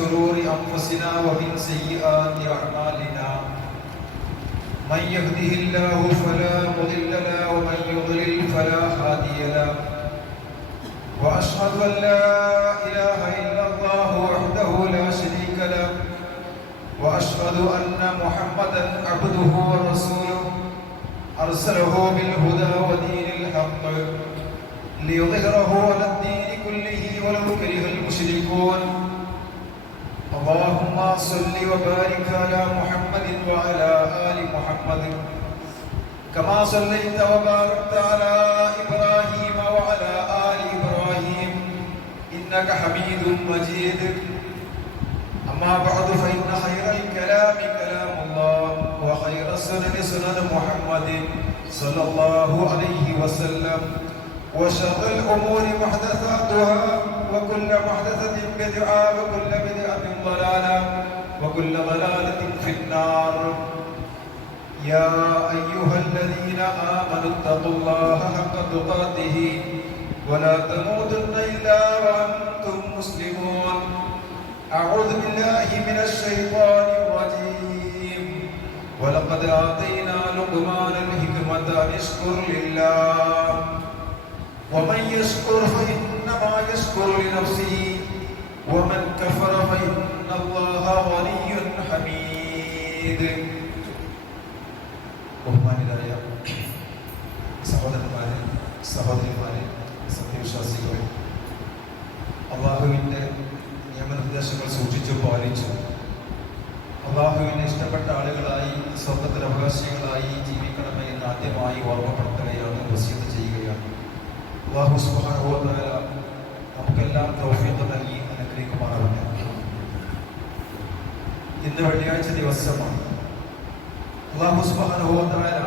شرور أنفسنا ومن سيئات أعمالنا من يهده الله فلا مضل له ومن يضلل فلا هادي له وأشهد أن لا إله إلا الله وحده لا شريك له وأشهد أن محمدا عبده ورسوله أرسله بالهدى ودين الحق ليظهره على الدين كله ولو كره المشركون اللهم صل وبارك على محمد وعلى آل محمد كما صليت وباركت على إبراهيم وعلى آل إبراهيم إنك حميد مجيد أما بعد فإن خير الكلام كلام الله وخير السنن سنن محمد صلى الله عليه وسلم وشر الأمور محدثاتها وكل محدثة بدعة وكل بدعة ضلالة وكل ضلالة في النار يا أيها الذين آمنوا اتقوا الله حق تقاته ولا تموتن إلا وأنتم مسلمون أعوذ بالله من الشيطان الرجيم ولقد آتينا لقمان الحكمة أن اشكر لله ومن يشكر فإنما يشكر لنفسه ومن كفر فإن الله غني حميد ബഹുമാന്യരായ സഹോദരന്മാരെ സഹോദരിമാരെ സത്യവിശ്വാസികളെ അള്ളാഹുവിൻ്റെ നിയമനിർദ്ദേശങ്ങൾ സൂക്ഷിച്ചു പാലിച്ചു അള്ളാഹുവിന് ഇഷ്ടപ്പെട്ട ആളുകളായി സ്വർഗ്ഗത്തിൽ അവകാശികളായി ജീവിക്കണമേ എന്ന് ആദ്യമായി ഓർമ്മപ്പെടുത്തുകയാണ് വസിയത്ത് ചെയ്യുകയാണ്. അല്ലാഹു സുബ്ഹാനഹു വ തആല നമുക്കെല്ലാം തൗഫീഖ് നൽകി അനുഗ്രഹിക്കുമാറാവട്ടെ. ഇന്ന് വെള്ളിയാഴ്ച ദിവസമാണ്. അല്ലാഹു സുബ്ഹാനഹു വ തആല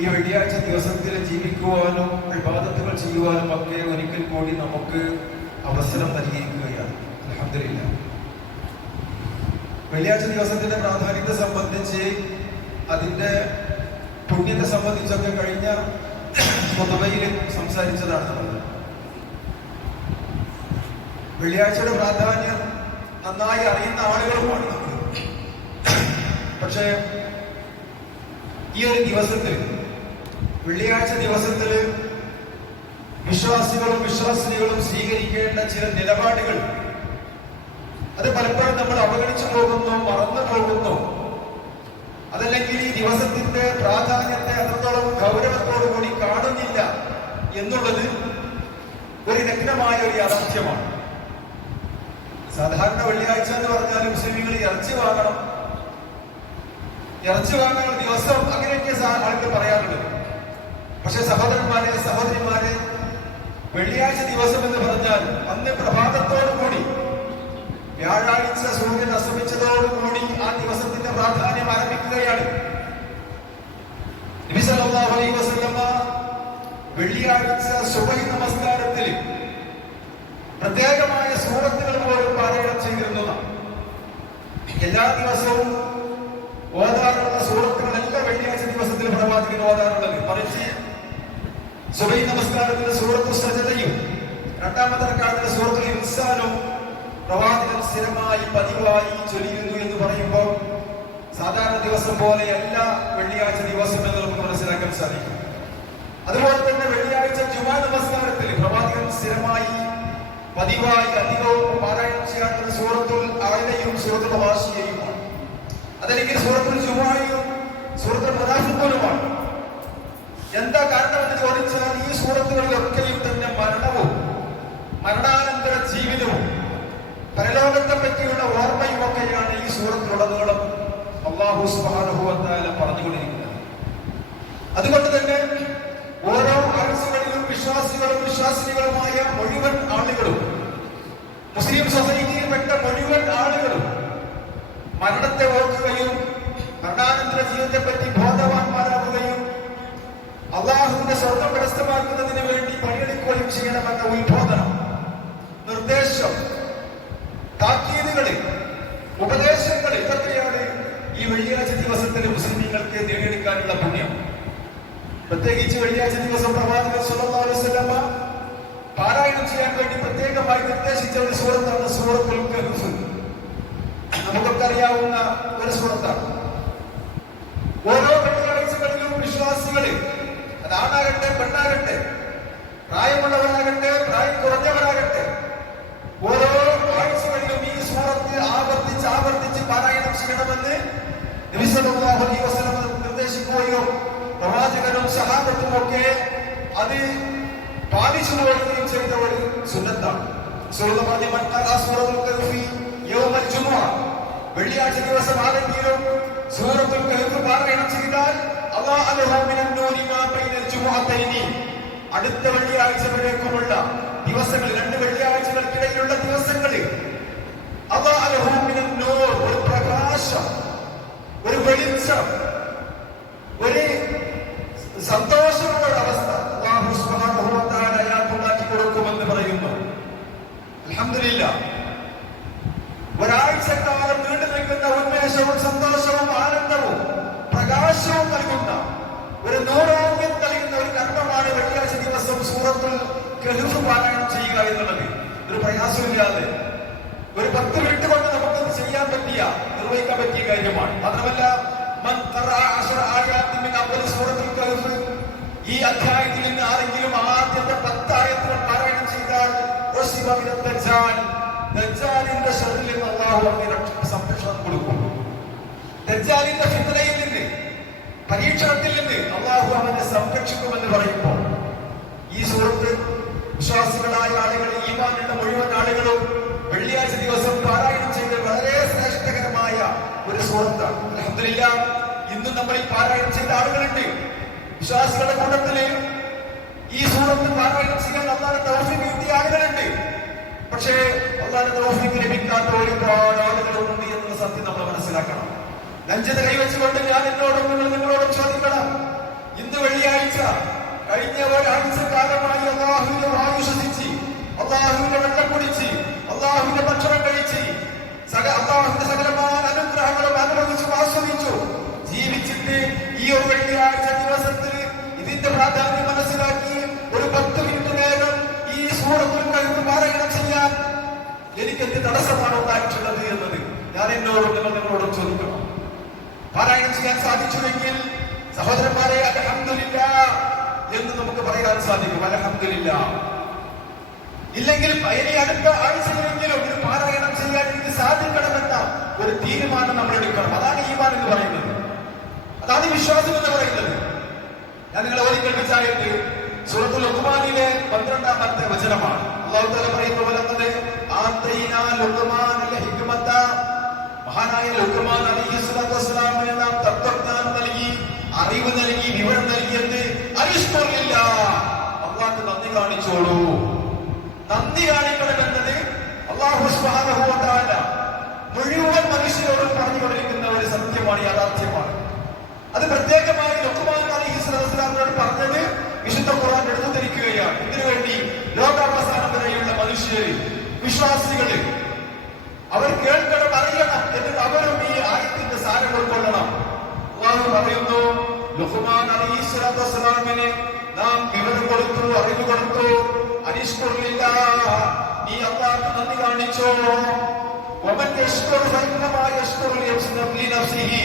ഈ വെള്ളിയാഴ്ച ദിവസത്തിൽ ജീവിക്കുവാനും ഇബാദത്തുകൾ ചെയ്യുവാനും ഒക്കെ ഒരിക്കൽ കൂടി നമുക്ക് അവസരം നൽകിയിരിക്കുകയാണ്. അൽഹംദുലില്ലാഹ്. വെള്ളിയാഴ്ച ദിവസത്തിന്റെ പ്രാധാന്യത്തെ സംബന്ധിച്ച് അതിന്റെ പുണ്യത്തെ സംബന്ധിച്ചൊക്കെ കഴിഞ്ഞ ഖുതുബയിൽ സംസാരിച്ചതാണ് നമ്മൾ. വെള്ളിയാഴ്ചയുടെ പ്രാധാന്യം നന്നായി അറിയുന്ന ആളുകളുമാണ് നമ്മൾ. പക്ഷേ ഈ ഒരു ദിവസത്തിൽ വെള്ളിയാഴ്ച ദിവസത്തിൽ വിശ്വാസികളും വിശ്വാസിനികളും സ്വീകരിക്കേണ്ട ചില നിലപാടുകൾ അത് പലപ്പോഴും നമ്മൾ അവഗണിച്ചു പോകുന്നു, മറന്നു പോകുന്നു. അതല്ലെങ്കിൽ ഈ ദിവസത്തിന്റെ പ്രാധാന്യത്തെ അത്രത്തോളം ഗൗരവത്തോടുകൂടി കാണുന്നില്ല എന്നുള്ളത് ഒരു നഗ്നമായ ഒരു യാഥാർത്ഥ്യമാണ്. സാധാരണ വെള്ളിയാഴ്ച എന്ന് പറഞ്ഞാൽ മുസ്ലിമുകൾ ഇറച്ചി വാങ്ങണം, ഇറച്ചി വാങ്ങുന്ന ദിവസം അങ്ങനെയൊക്കെ ആളുകൾ പറയാറുണ്ട്. പക്ഷെ സഹോദരന്മാരെ സഹോദരിമാരെ, വെള്ളിയാഴ്ച ദിവസം എന്ന് പറഞ്ഞാൽ അന്ന് പ്രഭാതത്തോടു കൂടി വ്യാഴാഴ്ച സൂര്യൻ അസ്തമിച്ചതോടുകൂടി ആ ദിവസത്തിന്റെ പ്രാധാന്യം ആരംഭിക്കുകയാണ്. നബി സല്ലല്ലാഹു അലൈഹി വസല്ലമ വെള്ളിയാഴ്ച സുബഹി നമസ്കാരത്തിൽ പ്രത്യേകമായ സൂറത്തുകൾ പോലും പാരായണം ചെയ്തിരുന്നതാണ്. എല്ലാ ദിവസവും ഓതാറുള്ള സൂറത്തുകളല്ല വെള്ളിയാഴ്ച ദിവസത്തിൽ പ്രവാചകൻ ഓതാറുള്ളത്. മറിച്ച് സുബഹി നമസ്കാരത്തിൽ സൂറത്തു സജദയും രണ്ടാമത്തെ റക്അത്തിൽ സൂറത്തുൽ ഇൻസാനും പ്രവാചകൻ സ്ഥിരമായി പതിവായി ചൊല്ലിയിരുന്നു എന്ന് പറയുമ്പോൾ സാധാരണ ദിവസം പോലെയല്ല വെള്ളിയാഴ്ച ദിവസം എന്ന് നമുക്ക് മനസ്സിലാക്കാൻ സാധിക്കും. അതുപോലെ തന്നെ വെള്ളിയാഴ്ച ജുമാ നമസ്കാരത്തിൽ പ്രവാചകൻ സ്ഥിരമായി പതിവായി അധികവും പാരായണം ചെയ്യാറുള്ളത് സൂറത്തുൽ ആയിലയും സൂറത്തുൽ ഹാശിയയുമാണ്. അതല്ലെങ്കിൽ സൂറത്തുൽ ജുമുഅയും സൂറത്തുൽ മുനാഫിഖൂനുമാണ്. എന്താ കാരണമെന്ന് ചോദിച്ചാൽ ഈ സൂറത്തുകളിലൊക്കെയും തന്നെ മരണവും മരണാനന്തര ജീവിതവും പരലോകത്തെ പറ്റിയുള്ള ഓർമ്മയും ഒക്കെയാണ് ഈ സൂറത്തിലുടനീളം അല്ലാഹു സുബ്ഹാനഹു വ തആല പറഞ്ഞുകൊണ്ടിരിക്കുന്നത്. അതുകൊണ്ട് തന്നെ ഓരോ ആഴ്ചകളിലും വിശ്വാസികളും വിശ്വാസിനികളുമായ മുഴുവൻ ആളുകളും, മുസ്ലിം സൊസൈറ്റിയിൽപ്പെട്ട മുഴുവൻ ആളുകളും മരണത്തെ ഓർക്കുകയും മരണാനന്തര ജീവിതത്തെ പറ്റി ബോധവാന്മാരാകുകയും അള്ളാഹുവിന്റെ സ്വർഗ്ഗം കരസ്ഥമാക്കുന്നതിന് വേണ്ടി പണിയെടുക്കുകയും ചെയ്യണമെന്ന ഉത്ബോധനം, നിർദ്ദേശം, താക്കീതുകള്, ഉപദേശങ്ങൾ ഇതൊക്കെയാണ് ഈ വെള്ളിയാഴ്ച ദിവസത്തിൽ മുസ്ലിങ്ങൾക്ക് നേടിയെടുക്കാനുള്ള പുണ്യം. പ്രത്യേകിച്ച് വെള്ളിയാഴ്ച ദിവസം പ്രവാചകൻ സ്വല്ലല്ലാഹു അലൈഹി വസല്ലമ പാരായണം ചെയ്യാൻ വേണ്ടി പ്രത്യേകമായി നിർദ്ദേശിച്ച ഒരു സൂറത്താണ് സൂറത്തുൽ കഹ്ഫ്. നമുക്കൊക്കെ അറിയാവുന്ന ഒരു സൂറത്താണ്. ഓരോ വെള്ളിയാഴ്ചകളിലും വിശ്വാസികള്, അതാണാകട്ടെ പെണ്ണാകട്ടെ, പ്രായമുള്ളവരാകട്ടെ പ്രായം കുറഞ്ഞവരാകട്ടെ, ഓരോ ആഴ്ചകളിലും ഈ സൂറത്ത് ആവർത്തിച്ച് പാരായണം ചെയ്യണമെന്ന് നബി സല്ലല്ലാഹു അലൈഹി വസല്ലം നിർദ്ദേശിക്കുകയും പ്രവാചകനും സഹാബത്തും ഒക്കെ അത് പാലിച്ചു പോവുകയും ചെയ്ത ഒരു സുന്നത്താണ്. വെള്ളിയാഴ്ച ദിവസം ആരെങ്കിലും സൂറത്തുൽ കഹ്ഫ് പാരായണം ചെയ്താൽ അടുത്ത വെള്ളിയാഴ്ച വരേക്കുമുള്ള ദിവസങ്ങൾ, 2 വെള്ളിയാഴ്ചകൾക്കിടയിലുള്ള ദിവസങ്ങളിൽ ഒരു പ്രകാശം, ഒരു വെളിച്ചം, ഒരു സന്തോഷമുള്ള അവസ്ഥ അല്ലാഹു സുബ്ഹാനഹു വ തആല അയാൾക്കുണ്ടാക്കി കൊടുക്കുമെന്ന് പറയുന്നു. അൽഹംദുലില്ലാഹ്. ഒരാഴ്ചക്കാലം നീണ്ടു നിൽക്കുന്ന ഉന്മേഷവും സന്തോഷവും ആനന്ദവും പ്രകാശവും നൽകുന്ന ഒരു നൂറാമ്യം നൽകുന്ന ഒരു കർമ്മമാണ് വെള്ളിയാഴ്ച ദിവസം സൂറത്തുൽ കഹ്ഫ് പാരായണം ചെയ്യുക എന്നുള്ളത്. ഒരു പ്രയാസമില്ലാതെ ഒരു 10 മിനിറ്റ് കൊണ്ട് നമുക്ക് ചെയ്യാൻ പറ്റിയ, നിർവഹിക്കാൻ പറ്റിയ കാര്യമാണ്. മാത്രമല്ല സൂറത്തുൽ കഹ്ഫ് ഈ അധ്യായത്തിൽ നിന്ന് ആരെങ്കിലും ആദ്യത്തെ 10 ആയത്തുകൾ പാരായണം ചെയ്താൽ ദജ്ജാലിന്റെ ശർറിൽ നിന്ന് അല്ലാഹു അവന് സംരക്ഷണം കൊടുക്കും. ദജ്ജാലിന്റെ ഫിത്നയിൽ നിന്ന്, പരീക്ഷണത്തിൽ നിന്ന് അല്ലാഹു അവനെ സംരക്ഷിക്കുമെന്ന് പറയുമ്പോൾ ഈ സൂറത്ത് വിശ്വാസികളായ ആളുകൾ, ഈമാനുള്ള മുഴുവൻ ആളുകളും വെള്ളിയാഴ്ച ദിവസം പാരായണം ചെയ്ത് വളരെ ശ്രേഷ്ഠകരമായ ഒരു സൂറത്താണ്. അൽഹംദുലില്ലാഹ്. ഇന്നും നമ്മൾ ഈ പാരായണം ചെയ്ത ആളുകളുണ്ട്. വിശ്വാസികളുടെ കൂട്ടത്തില് ഈ സൂറത്ത് പാരായണം ചെയ്യാൻ അല്ലാഹുവിന്റെ തൗഫീഖ് കിട്ടിയ ആളുകളുണ്ട്. പക്ഷേ അല്ലാഹുവിന്റെ തൗഫീഖ് ലഭിക്കാത്ത ഒരുപാട് ആളുകളുണ്ട് എന്നുള്ള സത്യം നമ്മൾ മനസ്സിലാക്കണം. നെഞ്ചത്ത് കൈവച്ചുകൊണ്ട് ഞാൻ എന്നോടും നിങ്ങളോടും ചോദിക്കണം, ഇന്ന് വെള്ളിയാഴ്ച കഴിഞ്ഞ ഒരാഴ്ച കാലമായി അല്ലാഹുവിന്റെ വായു ശ്വസിച്ച്, അല്ലാഹുവിന്റെ വെള്ളം കുടിച്ച്, അല്ലാഹുവിന്റെ ഭക്ഷണം കഴിച്ച്, അല്ലാഹുവിന്റെ സകലമായ അനുഗ്രഹങ്ങളും അനുഭവിച്ചു ആസ്വദിച്ചു ജീവിച്ചിട്ട് ഈ ഒരു വെള്ളിയാഴ്ച ദിവസത്തിൽ ഇതിന്റെ പ്രാധാന്യം മനസ്സിലാക്കി ഒരു 10 മിനിറ്റ് നേരം ഈ സൂറത്തുൽ കഹ്ഫ് പാരായണം ചെയ്യാൻ എനിക്ക് എന്ത് തടസ്സമാണ് ഉണ്ടായിട്ടുള്ളത് എന്നത് ഞാൻ എന്നോടും നിങ്ങളോടും ചോദിക്കണം. പാരായണം ചെയ്യാൻ സാധിച്ചുവെങ്കിൽ സഹോദരന്മാരെ അൽഹംദുലില്ലാഹ് എന്ന് നമുക്ക് പറയാൻ സാധിക്കും. അൽഹംദുലില്ലാഹ്. ഇല്ലെങ്കിൽ ഇനി അടുത്ത ആഴ്ചയിലെങ്കിലും ഇത് പാരായണം ചെയ്യാൻ എനിക്ക് സാധിക്കണമെന്ന ഒരു തീരുമാനം നമ്മൾ എടുക്കണം. അതാണ് ഈമാൻ എന്ന് പറയുന്നത്, അതാണ് വിശ്വാസം എന്ന് പറയുന്നത്. ഞാൻ നിങ്ങളെ ഒരിക്കൽ വിചാരിച്ച് സൂറത്തുൽ ലുഖ്മാനിലെ 12-ാമത്തെ വചനമാണ്. അല്ലാഹു തആല പറയുന്നത് മഹാനായ ലുഖ്മാൻ അലൈഹിസ്സലാത്തു വസ്സലാമിന് നാം തത്വജ്ഞാനം നൽകി, അറിവ് നൽകി, വിവരം നൽകിയത് അല്ലാഹുവിന് നന്ദി കാണിച്ചോളൂ. നന്ദി കാണിക്കണമെന്നത് അല്ലാഹു സുബ്ഹാനഹു വ തആല മുഴുവൻ മനുഷ്യരോടും പറഞ്ഞുകൊണ്ടിരിക്കുന്ന ഒരു സത്യമാണ്, യാഥാർത്ഥ്യമാണ്. അത് പ്രത്യേകമായി ലുഖ്മാൻ അലൈഹിസ്സലാത്തു വസ്സലാമിനോട് പറഞ്ഞത് വിശുദ്ധ ഖുർആൻ എടുത്തു ധരിക്കുകയാണ്. ഇതിനുവേണ്ടി ലോകാവസാനം വരെയുള്ള മനുഷ്യര്, വിശ്വാസികള് അവർ കേൾക്കണം, അറിയണം, എന്നിട്ട് അവരും ഈ ആയത്തിന്റെ സാരം ഉൾക്കൊള്ളണം. അല്ലാഹു പറയുന്നു, ലുഖ്മാൻ അലൈഹിസ്സലാത്തു വസ്സലാമിന് നാം വിവരം കൊടുത്തു, അറിവ് കൊടുത്തു. അനിഷ്കുറില്ലാഹ്, നീ അല്ലാഹുവിന് നന്ദി കാണിച്ചോ. വമൻ യശ്കുർ ഫഇന്നമാ യശ്കുറു ലിനഫ്സിഹി,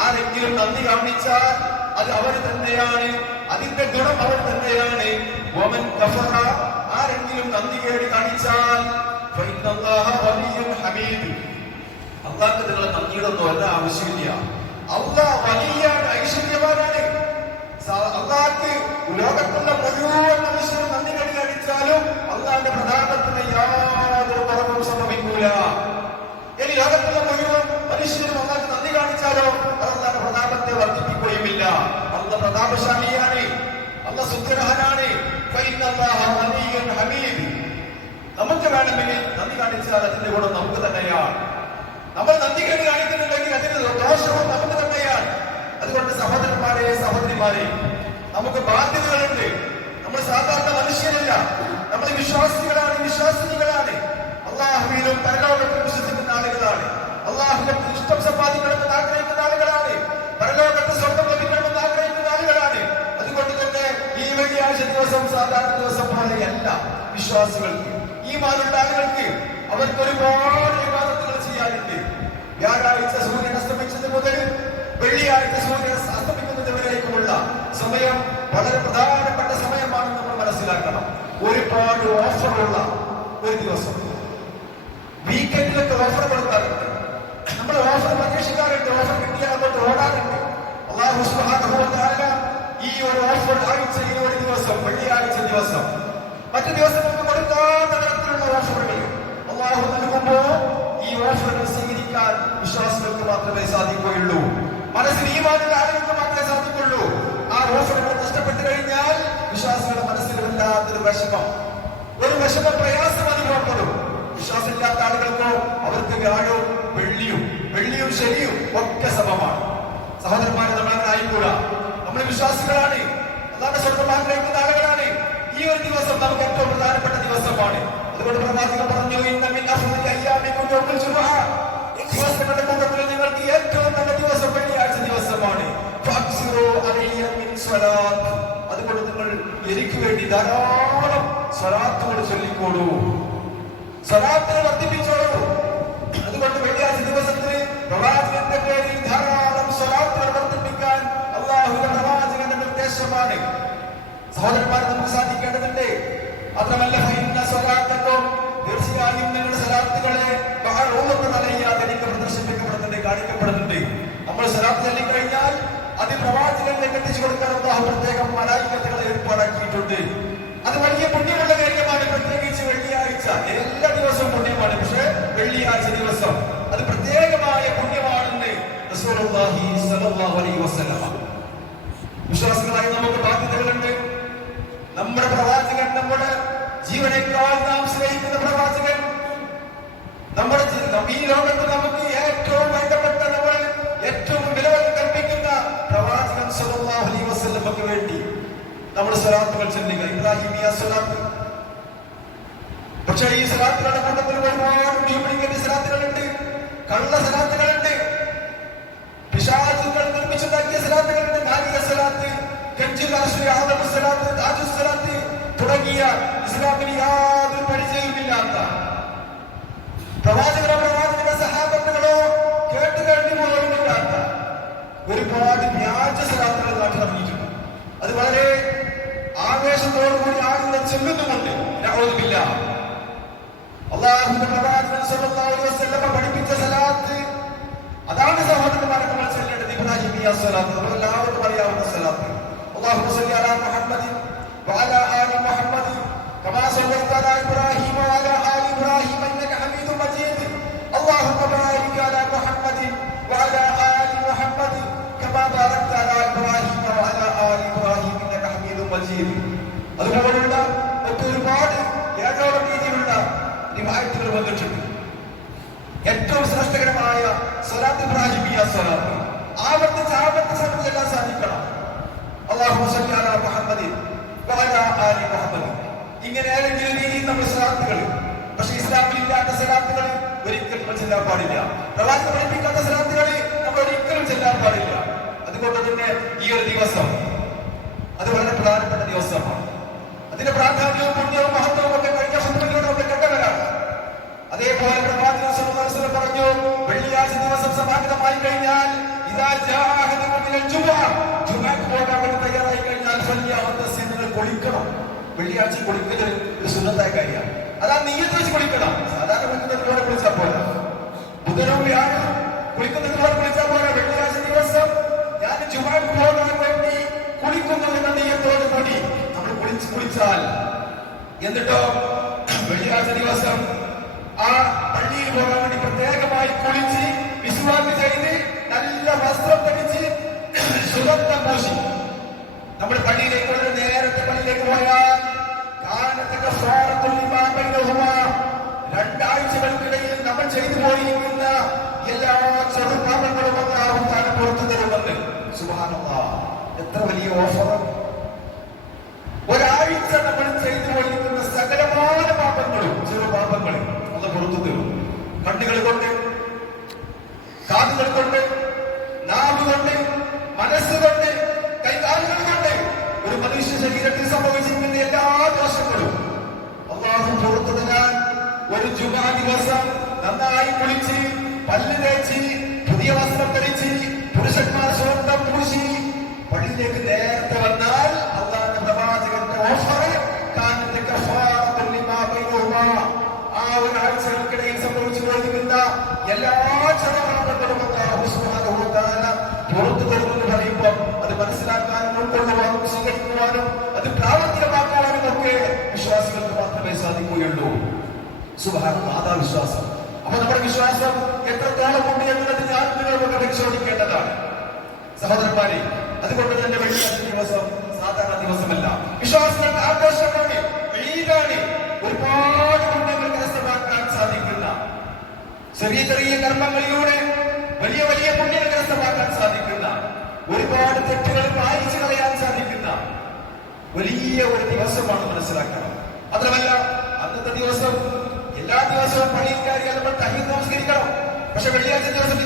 ആരെങ്കിലും നന്ദി കാണിച്ചാൽ അത് അവർ തന്നെയാണ്, അതിന്റെ ഗുണം അവർ തന്നെയാണ്. വമൻ കഫറ, ആരെങ്കിലും നന്ദി കേട് കാണിച്ചാൽ ഫഇന്നല്ലാഹ വലിയ്യുൻ ഹമീദ്, അല്ലാഹുവിന് നിങ്ങളെ നന്ദിയുടെ ഒന്നും വല്ല ആവശ്യമില്ല. അല്ലാഹ് വലിയാണ്, ഐശ്വര്യവാനാണ്. അല്ലാഹുക്ക് ലോകത്തുള്ള മുഴുവൻ മനുഷ്യരും നന്ദി കേട് കാണിച്ചാലും അല്ലാഹുവിന്റെ പ്രതാപത്തിന് യാതൊരു കുറവും സംഭവിക്കൂല. ഇനി ലോകത്തുള്ള മുഴുവൻ മനുഷ്യരും അല്ലാഹുവിന് നന്ദി കാണിച്ചാലോ അത് അല്ലാഹുവിന്റെ പ്രതാപത്തെ വർദ്ധിപ്പിക്കുകയുമില്ല. അല്ലാഹ് പ്രതാപശാലിയാണ്, അല്ലാഹ് സുബ്ഹാനഹു. ഫഇന്നല്ലാഹ വലിയ്യുൻ ഹമീദ്. നമുക്ക് വേണമെങ്കിൽ നന്ദി കാണിച്ചാൽ അതിന്റെ ഗുണം നമുക്ക് തന്നെയാണ്. നമ്മൾ നന്ദി കേട് കാണിക്കുന്നുണ്ടെങ്കിൽ അതിന്റെ ദോഷവും നമുക്ക് തന്നെയാണ്. അതുകൊണ്ട് സഹോദരന്മാരെ, സഹോദരിമാരെ, നമുക്ക് ബാധ്യതകളുണ്ട്. നമ്മൾ സാധാരണ മനുഷ്യരല്ല, നമ്മൾ വിശ്വാസികളാണ്, വിശ്വാസിനികളാണ്. അല്ലാഹുവിലും പരലോകത്തിലും വിശ്വസിക്കുന്ന ആളുകളാണ്. അല്ലാഹുവിന്റെ ഇഷ്ടം സമ്പാദിക്കണമെന്ന് ആഗ്രഹിക്കുന്ന ആളുകളാണ്. പരലോകത്ത് സ്വർഗ്ഗം ലഭിക്കണമെന്ന് ആഗ്രഹിക്കുന്ന ആളുകളാണ്. അതുകൊണ്ട് തന്നെ ഈ വെള്ളിയാഴ്ച ദിവസം സാധാരണ ദിവസം പോലെയല്ല. വിശ്വാസികൾക്ക്, ഈമാനുള്ള ആളുകൾക്ക് അവർക്ക് ഒരുപാട് വിവാദങ്ങൾ ചെയ്യാനുണ്ട്. വ്യാഴാഴ്ച സൂര്യൻ അസ്തമിച്ചത് മുതൽ വെള്ളിയാഴ്ച സൂര്യൻ അസ്തമിക്കുന്നത് വരേക്കുമുള്ള സമയം വളരെ പ്രധാനപ്പെട്ട സമയമാണെന്ന് നമ്മൾ മനസ്സിലാക്കണം. ഒരുപാട് ഓഫറുള്ള ഒരു ദിവസം. വീക്കെൻഡിലൊക്കെ ഓഫർ കൊടുക്കാറുണ്ട്. നമ്മൾ ഓഫർ പരീക്ഷിക്കാറുണ്ട്. ഓഫർ കിട്ടിയാൽ അങ്ങോട്ട് ഓടാറുണ്ട്. അല്ലാഹു സുബ്ഹാനഹു വ തആല ഈ ഒരു ഓഫർ ആഴ്ചയിൽ ഒരു ദിവസം, വെള്ളിയാഴ്ച ദിവസം, മറ്റു ദിവസങ്ങൾക്ക് കൊടുക്കാത്ത തരത്തിലുള്ള ഓഫറുകൾ അല്ലാഹു നൽകുമ്പോൾ ഈ ഓഫറുകൾ സ്വീകരിക്കാൻ വിശ്വാസികൾക്ക് മാത്രമേ സാധിക്കുകയുള്ളൂ. മനസ്സിൽ ഈമാനുള്ള ആളുകൾക്ക് മാത്രമേ സാധിക്കുള്ളൂ. ആ ഓഫറുകൾ നഷ്ടപ്പെട്ടു കഴിഞ്ഞാൽ വിശ്വാസികളുടെ മനസ്സിൽ വല്ലാത്തൊരു വിഷമം, ഒരു പ്രയാസം അനുഭവപ്പെടും. വിശ്വാസമില്ലാത്ത ആളുകൾക്കോ അവർക്ക് വ്യാഴവും വെള്ളിയും ശനിയും ഒക്കെ സമമാണ്. സഹോദരന്മാരെ, നമ്മൾ അങ്ങനെ ആയിക്കൂടാ. നമ്മൾ വിശ്വാസികളാണ്, അല്ലാതെ സ്വർഗ്ഗം ആഗ്രഹിക്കുന്ന ആളുകളാണ്. ഈ ഒരു ദിവസം നമുക്ക് ഏറ്റവും പ്രധാനപ്പെട്ട ദിവസമാണ്. അതുകൊണ്ട് പ്രവാചകൻ പറഞ്ഞു, ദിവസങ്ങളുടെ കൂട്ടത്തിൽ നിങ്ങൾക്ക് ഏറ്റവും നല്ല ദിവസം വെള്ളിയാഴ്ച ദിവസമാണ്. അതുകൊണ്ട് നിങ്ങൾ എനിക്ക് വേണ്ടി ധാരാളം സ്വലാത്തുകൾ ചൊല്ലിക്കോളൂ, സ്വലാത്തുകൾ വർദ്ധിപ്പിച്ചോളൂ. അതുകൊണ്ട് വെള്ളിയാഴ്ച ദിവസത്തിന് പ്രവാചകന്റെ പേരിൽ ധാരാളം സ്വലാത്തുകൾ വർദ്ധിപ്പിക്കാൻ അല്ലാഹുവിന്റെ പ്രവാചകന്റെ നിർദ്ദേശമാണ്. സഹോദരന്മാരെ, നമുക്ക് സാധിക്കേണ്ടതുണ്ട്. മാത്രമല്ല, തീർച്ചയായും നിങ്ങളുടെ സ്വലാത്തുകളെ എനിക്ക് പ്രദർശിപ്പിക്കപ്പെടുന്നുണ്ട്, കാണിക്കപ്പെടുന്നുണ്ട്. നമ്മൾ സ്വലാത്ത് ചൊല്ലിക്കഴിഞ്ഞാൽ അത് പ്രവാചകനിലേക്ക് എത്തിച്ചു കൊടുക്കാൻ അല്ലാഹു പ്രത്യേകം മലായികത്തുകളെ ഏർപ്പാടാക്കിയിട്ടുണ്ട്. അത് വലിയ പുണ്യമുള്ള കാര്യമാണ്. പ്രത്യേകിച്ച് വെള്ളിയാഴ്ച. എല്ലാ ദിവസവും പുണ്യമാണ്, പക്ഷേ വെള്ളിയാഴ്ച ദിവസം അത് പ്രത്യേകമായ പുണ്യമാണെന്ന് റസൂലുള്ളാഹി സ്വല്ലല്ലാഹു അലൈഹി വസല്ലം. വിശ്വാസികളായി നമുക്ക് ബാധ്യതകളുണ്ട്. നമ്മുടെ പ്രവാചകൻ, നമ്മുടെ ജീവനേക്കാൾ നാം സ്നേഹിക്കുന്ന പ്രവാചകൻ, നമ്മുടെ ഈ ലോകത്ത് നമുക്ക് ഏറ്റവും വേണ്ടപ്പെട്ട, നമ്മൾ ഏറ്റവും വില കൽപ്പിക്കുന്ന പ്രവാചകൻ സ്വല്ലല്ലാഹു അലൈഹി വസല്ലമക്ക് വേണ്ടി നമ്മൾ സ്വലാത്തുകൾ ചൊല്ലുക, ഇബ്രാഹിമിയ സ്വലാത്ത്. പക്ഷേ ഈ സ്വലാത്തുകളുടെ കൂട്ടത്തിൽ ഒരുപാട് ഡ്യൂപ്ലിക്കേറ്റ് സ്വലാത്തുകളുണ്ട്, കള്ള സ്വലാത്തുകളുണ്ട്, പിശാചുകൾ നിർമ്മിച്ചുണ്ടാക്കിയ സ്വലാത്തുകളുണ്ട്. നാരിക സ്വലാത്ത്, സ്വലാത്ത് തുടങ്ങിയ ഇസ്ലാമിന് യാതൊരു പരിചയമില്ലാത്ത പ്രവാചകന്റെ സഹാബത്തുകളോ കേട്ടുകേണ്ടി പോലുമില്ലാത്ത ഒരുപാട് വ്യാജ സ്വലാത്തുകൾ നാട്ടിൽ നടന്നിട്ടുണ്ട്. അത് വളരെ ആവേശത്തോടുകൂടി ആളുകളെ ചെല്ലുന്നുമുണ്ട്. നഊദുബില്ല. അല്ലാഹുവിന്റെ പ്രവാചകൻ സ്വല്ലല്ലാഹു അലൈഹി വസല്ലം പഠിപ്പിച്ച സ്വലാത്ത് അതാണ് സഹോദരന്മാരെ നമ്മൾ ചൊല്ലേണ്ടത്. ഇബ്രാഹിമിയ സ്വലാത്ത്, നമ്മൾ എല്ലാവർക്കും അറിയാവുന്ന സ്വലാത്ത്. اللهم صل على محمد وعلى آل محمد كما صليت على إبراهيم وعلى آل إبراهيم إنك حميد مجيد. اللهم بارك على محمد وعلى آل محمد كما باركت على إبراهيم وعلى آل إبراهيم إنك حميد مجيد. അതുപോലുള്ള ഒരുപാട് ഏഴോളം രീതിയിലുള്ള റിവായത്തുകൾ വന്നിട്ടുണ്ട്. ഏറ്റവും ശ്രേഷ്ഠകരമായ സ്വലാത്ത് ഇബ്രാഹിമിയ സ്വലാത്ത് ആവർത്തിച്ച് ചൊല്ലാൻ സാധിക്കണം. അല്ലാഹുമ്മ സ്വല്ലി അലാ മുഹമ്മദിൻ വഅലാ ആലി മുഹമ്മദ്. ഇങ്ങനെ ഏതെങ്കിലും രീതിയിൽ നമ്മൾ സ്വലാത്തുകൾ, പക്ഷേ ഇസ്ലാമിൽ ഇല്ലാത്ത സ്വലാത്തുകൾ ഒരിക്കലും നമ്മൾ ചെല്ലാൻ പാടില്ല. പ്രവാചകൻ പഠിപ്പിക്കാത്ത സ്വലാത്തുകൾ നമ്മൾ ഒരിക്കലും ചെല്ലാൻ പാടില്ല. അതുകൊണ്ട് തന്നെ ഈ ഒരു ദിവസം അത് വളരെ പ്രധാനപ്പെട്ട ദിവസമാണ്. അതിന്റെ പ്രാധാന്യവും പുണ്യവും മഹത്വവും ഒക്കെ കഴിഞ്ഞ ഒക്കെ കണ്ടവരാണ്. അതേപോലെ പ്രവാചകൻ സ്വല്ലല്ലാഹു അലൈഹി വസല്ലം പറഞ്ഞു, വെള്ളിയാഴ്ച ദിവസം സമാഗതമായി കഴിഞ്ഞാൽ തയ്യാറായി കഴിഞ്ഞാൽ നിങ്ങൾ കുളിക്കണം. വെള്ളിയാഴ്ച കുളിക്കൽ ഒരു സുന്നത്തായ കാര്യമാണ്. അതാ നീയത്ത് വെച്ച് കുളിക്കണം. സാധാരണ കുളിക്കുന്നതിലൂടെ കുളിച്ചാൽ പോരാ. ബുധനും വ്യാഴം കുളിക്കുന്നതിലൂടെ കുളിച്ചാൽ പോരാ. വെള്ളിയാഴ്ച ദിവസം ഞാൻ ജുമാക്ക് പോകാൻ വേണ്ടി കുളിക്കുന്നു എന്ന നീയത്തോട് കൂടി നമ്മൾ കുളിച്ചാൽ, എന്നിട്ടോ വെള്ളിയാഴ്ച ദിവസം ആ പള്ളിയിൽ പോകാൻ വേണ്ടി പ്രത്യേകമായി കുളിച്ച് വിശ്വാസം ചെയ്ത് നല്ല വസ്ത്രം ധരിച്ച് സുഗന്ധം പൂശി നമ്മൾ പള്ളിയിലേക്ക് നേരത്തെ പള്ളിയിലേക്ക് പോയാൽ രണ്ടാഴ്ചകൾക്കിടയിൽ നമ്മൾ ചെയ്തു പോയിരിക്കുന്ന എല്ലാ ചെറുപാപങ്ങളും അല്ലാഹു തആല പുറത്തു തരുമെന്ന്. സുബ്ഹാനല്ലാഹ്, എത്ര വലിയ ഓഫർ! ഒരാഴ്ച നമ്മൾ ചെയ്തു പോയിരിക്കുന്ന സകലമായ പാപങ്ങളും ചെറുപാപങ്ങളും അത് പുറത്തു തരും. കണ്ണുകൾ കൊണ്ട്, കാതുകൾ കൊണ്ട്, നാവ് കൊണ്ട്, മനസ്സുകൊണ്ട്, കൈകാലുകൾ കൊണ്ട് ഒരു മനുഷ്യ ശരീരത്തിൽ സംഭവിച്ചിരിക്കുന്ന എല്ലാ ദോഷങ്ങളും അല്ലാഹു പുറത്തു തരാൻ ഒരു ജുമാ ദിവസം നന്നായി കുളിച്ച് പല്ല് തേച്ച് പുതിയ വസ്ത്രം ധരിച്ച് പുരുഷന്മാർ സ്വന്തം പൂശി പള്ളിയിലേക്ക് നേരത്തെ വന്നാൽ അല്ലാഹുവിന്റെ പ്രവാചകന്റെ ഓഫർ ആ ഒരാഴ്ചകൾക്കിടയിൽ സംഭവിച്ചു കൊണ്ടിരിക്കുന്ന എല്ലാ ചെറുപാപങ്ങളും പുറത്തു തരുമെന്ന് പറയുമ്പോൾ അത് മനസ്സിലാക്കാനും ഉൾക്കൊള്ളുവാനും സ്വീകരിക്കുവാനും അത് പ്രാവർത്തികമാക്കുവാനും ഒക്കെ വിശ്വാസികൾക്ക് മാത്രമേ സാധിക്കുകയുള്ളൂ. സുബ്ഹാനല്ലാഹ്, അതാ വിശ്വാസം. അപ്പൊ നമ്മുടെ വിശ്വാസം എത്രത്തോളം ഉണ്ട് എന്നുള്ളത് ഞാൻ നിങ്ങളൊക്കെ പരിശോധിക്കേണ്ടതാണ് സഹോദരന്മാരെ. അതുകൊണ്ട് തന്നെ വെള്ളിയാഴ്ച ദിവസം സാധാരണ ദിവസമല്ല, വിശ്വാസികളുടെ ആഘോഷമാണ്, ഈദാണ്. ഒരുപാട് പുണ്യങ്ങൾ കരസ്ഥമാക്കാൻ സാധിക്കുന്ന, ചെറിയ ചെറിയ കർമ്മങ്ങളിലൂടെ വലിയ വലിയ പുണ്യങ്ങൾ കരസ്ഥമാക്കാൻ സാധിക്കുന്ന, ഒരുപാട് തെറ്റുകൾ വായിച്ചു കളയാൻ സാധിക്കുന്ന വലിയ ഒരു ദിവസമാണ് മനസ്സിലാക്കണം. മാത്രമല്ല അന്നത്തെ ദിവസം എല്ലാ ദിവസവും പള്ളിയിൽ കയറിയാൽ നമ്മൾ തഹ്ജ്ജുദ് നമസ്കരിക്കണം. പക്ഷെ വെള്ളിയാഴ്ച ദിവസം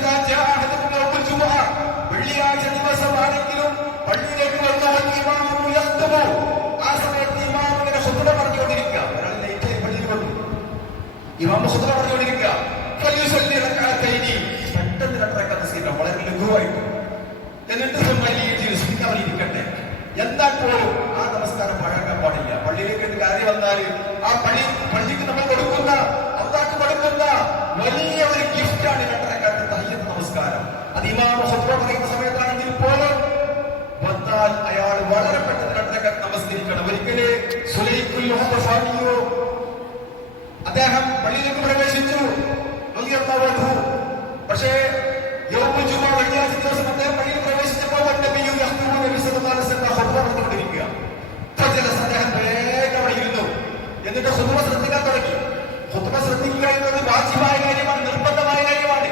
വെള്ളിയാഴ്ച ദിവസമാണെങ്കിലും പള്ളിയിലേക്ക് വന്നു ആ സമയത്ത് ഇമാം ഇങ്ങനെ ഖുത്ബ പറഞ്ഞുകൊണ്ടിരിക്കുക. ഒരാൾ ലേറ്റായി പള്ളിയിൽ വന്നു, ഇമാം ഖുത്ബ പറഞ്ഞുകൊണ്ടിരിക്കുക. പെട്ടെന്ന് രണ്ടരക്കാത്ത നിസ്കരിക്കാം, വളരെ ലഘുവായിട്ട്. എന്നിട്ട് ഇരിക്കട്ടെ. എന്നാൽ പോലും ആ നമസ്കാരം പഴകാൻ പാടില്ല. പള്ളിയിലേക്ക് കയറി വന്നാൽ ആ പള്ളിക്ക് നമ്മൾ കൊടുക്കുന്ന, അള്ളാഹ്ക്ക് കൊടുക്കുന്ന വലിയ ഒരു ഗിഫ്റ്റാണ് രണ്ടരക്കാത്ത തഹ്ജ്ജുദ് നമസ്കാരം. അത് ഇമാം ഖുത്ബ പറയുന്ന സമയത്താണെങ്കിൽ പോലും വന്നാൽ അയാൾ വളരെ പെട്ടെന്ന് രണ്ടരക്കാത്ത് നമസ്കരിക്കണം. ഒരിക്കല് സുലൈഖുൽ ഹുദഫാനിയോ അദ്ദേഹം പള്ളിയിലേക്ക് പ്രവേശിച്ചു, പക്ഷേ വെള്ളിയാഴ്ച ദിവസം അദ്ദേഹം പള്ളിയിൽ പ്രവേശിച്ചപ്പോൾ പറഞ്ഞുകൊണ്ടിരിക്കുക. അദ്ദേഹം വേഗം അവിടെ ഇരുന്നു. എന്നിട്ട് ഖുത്ബ ശ്രദ്ധിക്കാൻ തുടങ്ങി. ഖുത്ബ ശ്രദ്ധിക്കുക എന്നത് വാജിബായ കാര്യമാണ്, നിർബന്ധമായ കാര്യമാണ്.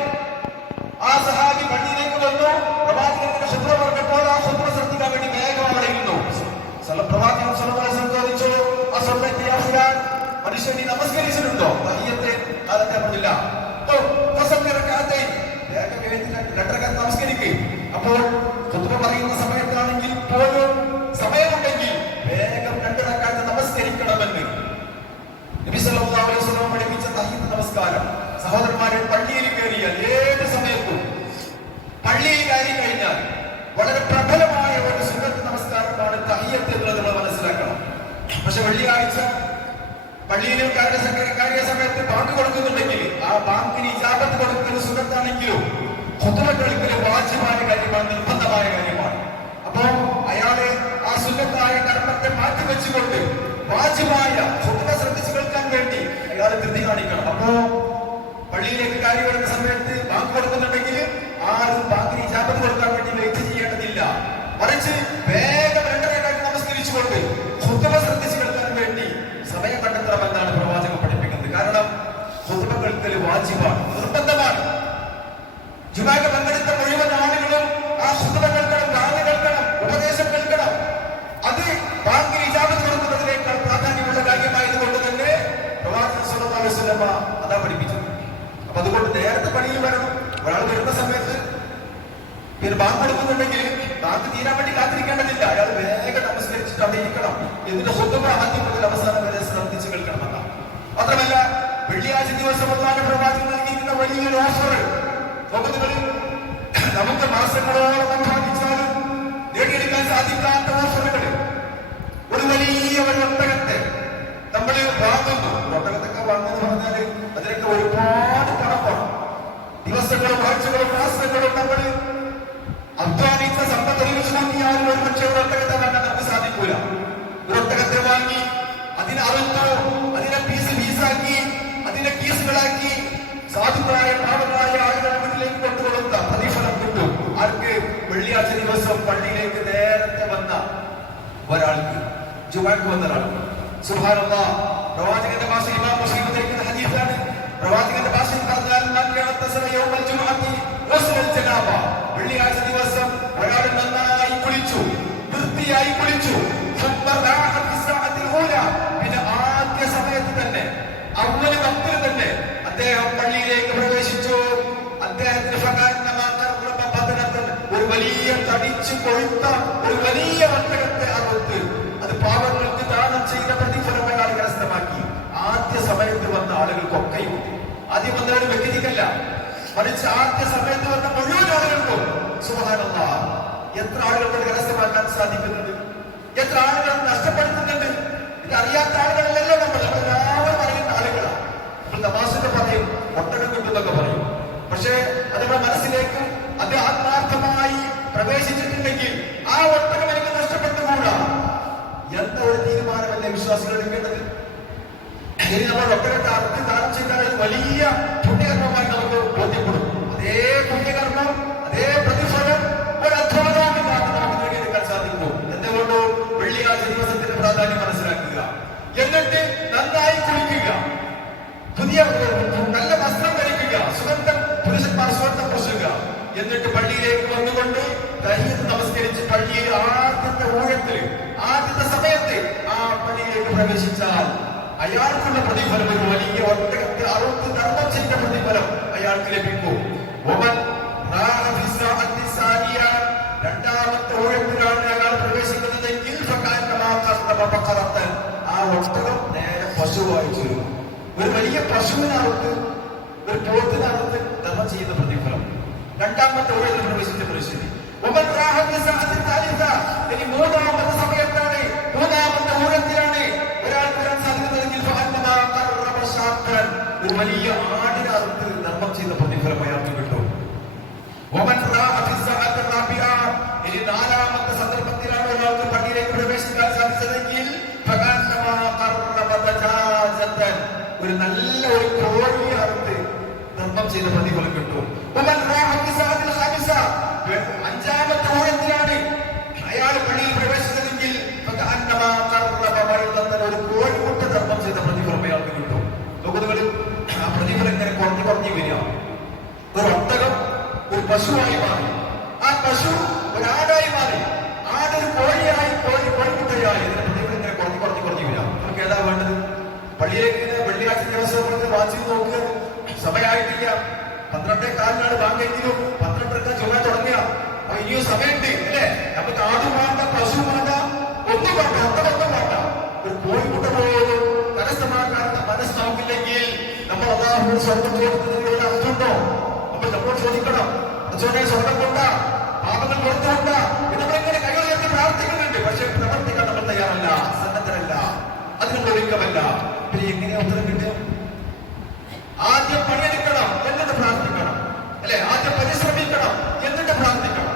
ആ സഹാബി പള്ളിയിലേക്ക് വന്നു, പ്രവാചകന്റെ ഖുത്ബ പറഞ്ഞപ്പോൾ ആ ഖുത്ബ ശ്രദ്ധിക്കാൻ വേണ്ടി വേഗം അവിടെ ഇരുന്നു. പ്രവാചകൻ ചോദിച്ചു, മനുഷ്യൻ നമസ്കരിച്ചിട്ടുണ്ടോ? കാലത്തെ പറഞ്ഞില്ല. രണ്ടരക്കാത്ത് നമസ്കരിക്കുക. അപ്പോൾ ഖുത്ബ പറയുന്ന സമയത്താണെങ്കിൽ പോലും സമയമുണ്ടെങ്കിൽ വേഗം രണ്ടരക്കാത്ത് നമസ്കരിക്കണമെന്ന് നബി സല്ലല്ലാഹു അലൈഹി വസല്ലം പഠിപ്പിച്ച തഹ്ജ്ജുദ് നമസ്കാരം. സഹോദരന്മാരെ, പള്ളിയിൽ കയറിയാൽ ഏത് സമയത്തും പള്ളിയിൽ കയറി കഴിഞ്ഞാൽ വളരെ പ്രബലമായ ഒരു സുന്നത്ത് നമസ്കാരമാണ് തഹിയ്യത്ത് എന്നുള്ളത് നമ്മൾ മനസ്സിലാക്കണം. പക്ഷെ വെള്ളിയാഴ്ച പള്ളിയിൽ കാര്യ സമയത്ത് ബാങ്ക് കൊടുക്കുന്നുണ്ടെങ്കിൽ ആ ബാങ്കിന് ഇജാബത്ത് കൊടുക്കുന്ന സുന്നത്താണെങ്കിലും ഖുത്ബ കേൾക്കല് വാജിബായ കാര്യമാണ്, നിർബന്ധമായ കാര്യമാണ്. അപ്പോ അയാളെ ആ സുന്നത്തായ കർമ്മത്തെ മാറ്റിവെച്ചുകൊണ്ട് വാജിബായ ഖുത്ബ ശ്രദ്ധിച്ചു കേൾക്കാൻ വേണ്ടി അയാൾ ധൃതി കാണിക്കണം. അപ്പോ പള്ളിയിലേക്ക് കാര്യം വരുന്ന സമയത്ത് ബാങ്ക് കൊടുക്കുന്നുണ്ടെങ്കിൽ ആരും ബാങ്കിന് ഇജാബത്ത് കൊടുക്കാൻ വേണ്ടി വെയിറ്റ് ചെയ്യേണ്ടതില്ല. മറിച്ച് വേഗം രണ്ടരക്കാത്ത് നമസ്കരിച്ചുകൊണ്ട് ഖുത്ബ ശ്രദ്ധിച്ചു കേൾക്കാൻ വേണ്ടി സമയം കണ്ടെത്തണമെന്നാണ് പ്രവാചകൻ പഠിപ്പിക്കുന്നത്. കാരണം ഖുത്ബ കേൾക്കല് വാജിബാണ്, നിർബന്ധമാണ്. ജുമാക്ക് പങ്കെടുത്ത മുഴുവൻ ആളുകളും ആ ഖുത്ബ കേൾക്കണം, ഗാന കേൾക്കണം, ഉപദേശം കേൾക്കണം. അത് ബാങ്കിന് ഇജാബത്ത് കൊടുക്കുന്നതിനേക്കാൾ പ്രാധാന്യമുള്ള കാര്യമായതുകൊണ്ട് തന്നെ പ്രവാചകൻ സ്വല്ലല്ലാഹു അലൈഹി വസല്ലം അതാ പഠിപ്പിച്ചത്. അപ്പൊ അതുകൊണ്ട് നേരത്തെ പള്ളിയിൽ വരണം. ഒരാൾ വരുന്ന സമയത്ത് പിന്നെ ബാങ്ക് കൊടുക്കുന്നുണ്ടെങ്കിൽ ബാങ്ക് തീരാൻ വേണ്ടി കാത്തിരിക്കേണ്ടതില്ല. അയാൾ വേഗം നമസ്കരിച്ചിട്ട് അവിടെ ഇരിക്കണം. എന്നിട്ട് ഖുത്ബ ആദ്യം മുതൽ അവസാനം വരെ ശ്രദ്ധിച്ച് കേൾക്കണമെന്നാണ്. മാത്രമല്ല വെള്ളിയാഴ്ച ദിവസം ഒന്നാണ് പ്രവാചകൻ നൽകിയിരിക്കുന്ന വലിയൊരു ഓഫർ. നമുക്ക് മാസങ്ങളോളം അധ്വാനിച്ചാലും നേടിയെടുക്കാൻ സാധിക്കാത്ത ഓഫറുകൾ. ഒരു വലിയ ഒരു ഒട്ടകത്തെ നമ്മൾ വാങ്ങുന്നു. ഒട്ടകത്തൊക്കെ വാങ്ങുന്നു പറഞ്ഞാല് അതിനൊക്കെ ഒരുപാട് പണം വേണം. ദിവസങ്ങളും ആഴ്ചകളും മാസങ്ങളും നമ്മൾ അധ്വാനിച്ച സമ്പത്ത് ഒരുമിച്ച് നോക്കിയാലും ഒരു പക്ഷേ ഒരു ഒട്ടകത്തെ വാങ്ങാൻ നമുക്ക് സാധിക്കൂല. ഒരു ഒട്ടകത്തെ വാങ്ങി അതിനെ അറുത്തു, അതിനെ പീസാക്കി, അതിനെ കീസുകളാക്കി സാധുക്കളായ പാവങ്ങളായ ആളുകളുടെ വീട്ടിലേക്ക് കൊണ്ടുകൊടുത്ത പ്രതിഫലം കിട്ടും. ആർക്ക്? വെള്ളിയാഴ്ച ദിവസം പള്ളിയിലേക്ക് നേരത്തെ വന്ന ഒരാൾക്ക്, ജുമാക്ക് വന്ന ഒരാൾക്ക്. സുബ്ഹാനല്ലാഹ്, പ്രവാചകന്റെ ഭാഷ ഇമാം മുസ്ലിം ഉദ്ധരിക്കുന്ന ഹദീസാണ്. പ്രവാചകന്റെ ഭാഷയിൽ പറഞ്ഞാൽ വെള്ളിയാഴ്ച ദിവസം ഒരാൾ നന്നായി കുളിച്ചു, വൃത്തിയായി കുളിച്ചു. പിന്നെ ആദ്യ സമയത്ത് തന്നെ അവന് ഭക്തർ തന്നെ അദ്ദേഹം പള്ളിയിലേക്ക് പ്രവേശിച്ചു. അദ്ദേഹത്തിന് ഒരു വലിയ തടിച്ചു കൊഴുത്ത ഒരു വലിയ ഒട്ടകത്തെ അറുത്ത് അത് പാവങ്ങൾക്ക് ദാനം ചെയ്ത പ്രതിഫലം അയാൾ കരസ്ഥമാക്കി. ആ ആദ്യം വന്നവര് വ്യക്തിക്കല്ല, മറിച്ച് ആദ്യ സമയത്ത് വന്ന മുഴുവൻ ആളുകൾക്കും സുബ്ഹാനല്ലാഹ് എത്ര ആളുകൾക്ക് കരസ്ഥമാക്കാൻ സാധിക്കുന്നുണ്ട്, എത്ര ആളുകൾ നഷ്ടപ്പെടുത്തുന്നുണ്ട്. ഇത് അറിയാത്ത ആളുകളല്ലല്ലോ നമ്മളെല്ലാവരും അറിയുന്ന ആളുകളാണ്. നമ്മൾ തമാശക്ക് പറയും ഒട്ടകം കിട്ടുന്നൊക്കെ പറയും. പക്ഷേ അത് നമ്മുടെ മനസ്സിലേക്ക് അത് ആത്മാർത്ഥമായി പ്രവേശിച്ചിട്ടുണ്ടെങ്കിൽ ആ ഒട്ടകം എനിക്ക് നഷ്ടപ്പെട്ടുകൂടാ എന്ന ഒരു തീരുമാനമല്ലേ വിശ്വാസികൾ എടുക്കേണ്ടത്. ഇനി നമ്മൾ ഒട്ടകത്തെ അർത്ഥ ദാനം ചെയ്താൽ വലിയ പുണ്യകർമ്മമായി നമുക്ക് ബോധ്യപ്പെടും. അതേ പുണ്യകർമ്മം, അതേ പ്രതിഫലം ഒരു അധ്വാനവുമില്ലാതെ നമുക്ക് നേടിയെടുക്കാൻ സാധിക്കുന്നു. എന്തുകൊണ്ട്? വെള്ളിയാഴ്ച ദിവസത്തിന്റെ പ്രാധാന്യം മനസ്സിലാക്കുക, എന്നിട്ട് നന്നായി കുളിക്കുക, പുതിയ നല്ല വസ്ത്രം ധരിക്കുക, സുഗന്ധം പുരുഷന്മാർ സുഗന്ധം പൂശുക, എന്നിട്ട് പള്ളിയിലേക്ക് വന്നുകൊണ്ട് തഹീയത്ത് നമസ്കരിച്ച് പള്ളിയിൽ ആദ്യത്തെ ഊഴത്തിൽ ആദ്യത്തെ സമയത്ത് ആ പള്ളിയിലേക്ക് പ്രവേശിച്ചാൽ അയാൾക്കുള്ള പ്രതിഫലം ഒരു വലിയ ഒട്ടകത്തെ അറുത്ത് ധർമ്മം ചെയ്ത പ്രതിഫലം അയാൾക്ക് ലഭിക്കും. രണ്ടാമത്തെ ഊഴത്തിലാണ് അയാൾ പ്രവേശിക്കുന്നതെങ്കിൽ ആ ഒട്ടകം നേരെ പശുവായി ചേരും. ഒരു വലിയ പശുവിനറുത്ത് ഒരു പോത്തിനറുത്ത് ധർമ്മം ചെയ്യുന്ന പ്രതിഫലം രണ്ടാമത്തെ ഊഴത്തിൽ പ്രവേശിച്ച പരിസ്ഥിതി. ഇനി മൂന്നാമത്തെ സമയത്താണ്, മൂന്നാമത്തെ ഊഴത്തിലാണ് ഒരാൾക്ക് വരാൻ സാധിക്കുന്നതെങ്കിൽ ഒരു വലിയ ആടിനറുത്ത് ധർമ്മം ചെയ്ത പ്രതിഫലം അയാൾക്ക് കിട്ടും. ഇനി നാലാമത്തെ സന്ദർഭത്തിലാണ് ഒരാൾക്ക് പള്ളിയിലേക്ക് പ്രവേശിക്കാൻ സാധിച്ചതെങ്കിൽ ഒരു നല്ല ഒരു കോഴി അറുത്ത് ധർമ്മം ചെയ്ത പ്രതിഫലം കിട്ടും. അഞ്ചാമത്തെ ഊഴത്തിലാണ് അയാൾ പള്ളിയിൽ പ്രവേശിച്ചതെങ്കിൽ ഒരു കോഴിമുട്ട ധർമ്മം ചെയ്ത പ്രതിഫലം അയാൾക്ക് കിട്ടും. നോക്കുന്നവരും ആ പ്രതിഫലം ഇങ്ങനെ കുറഞ്ഞു കുറഞ്ഞു വരിക. ഒരു ഒട്ടകം ഒരു പശുവായി മാറി, ആ പശു ഒരു ആടായി മാറി, ആടൊരു കോഴിയായി, കോഴിമുട്ടയായി. ഇതിന്റെ പ്രതിഫലം ഇങ്ങനെ കുറഞ്ഞു കുറഞ്ഞു കുറഞ്ഞു വരിക. നമുക്ക് ഏതാ വേണ്ടത്? പള്ളിയിലേക്ക് വെള്ളിയാഴ്ച ദിവസം വാച്ച് നോക്കുക, സമയമായിട്ടില്ല, 12:15 ബാങ്കെങ്കിലും 12:30 ചുമ തുടങ്ങിയ അപ്പൊ ഇനിയും സമയമുണ്ട് അല്ലേ? നമുക്ക് ആടും വേണ്ട, പശു വേണ്ട, ഒന്നും വേണ്ട, ഒട്ടകൊന്നും വേണ്ട. ഒരു കോഴിമുട്ട പോലും കരസ്ഥമാക്കാൻ മനസ്സ് നോക്കില്ലെങ്കിൽ നമ്മൾ അല്ലാഹുവിനോട് സ്വർഗം ചോദിക്കുന്നതിനുള്ള അർത്ഥമുണ്ടോ? നമ്മൾ ചോദിക്കണം, സ്വർഗം കൊണ്ട പാപങ്ങൾ കൊടുത്തുകൊണ്ട നമ്മളിങ്ങനെ കൈകളിലേക്ക് പ്രാർത്ഥിക്കുന്നുണ്ട്. പക്ഷെ പ്രവർത്തിക്കാൻ നമ്മൾ തയ്യാറല്ല, സന്നദ്ധരല്ല, അതിനുള്ള ഒരുക്കമല്ല. പിന്നെ എങ്ങനെയാ ഉത്തരം കിട്ടുക? ആദ്യം പണിയെടുക്കണം, എന്നിട്ട് പ്രാർത്ഥിക്കണം അല്ലെ? ആദ്യം പരിശ്രമിക്കണം, എന്നിട്ട് പ്രാർത്ഥിക്കണം.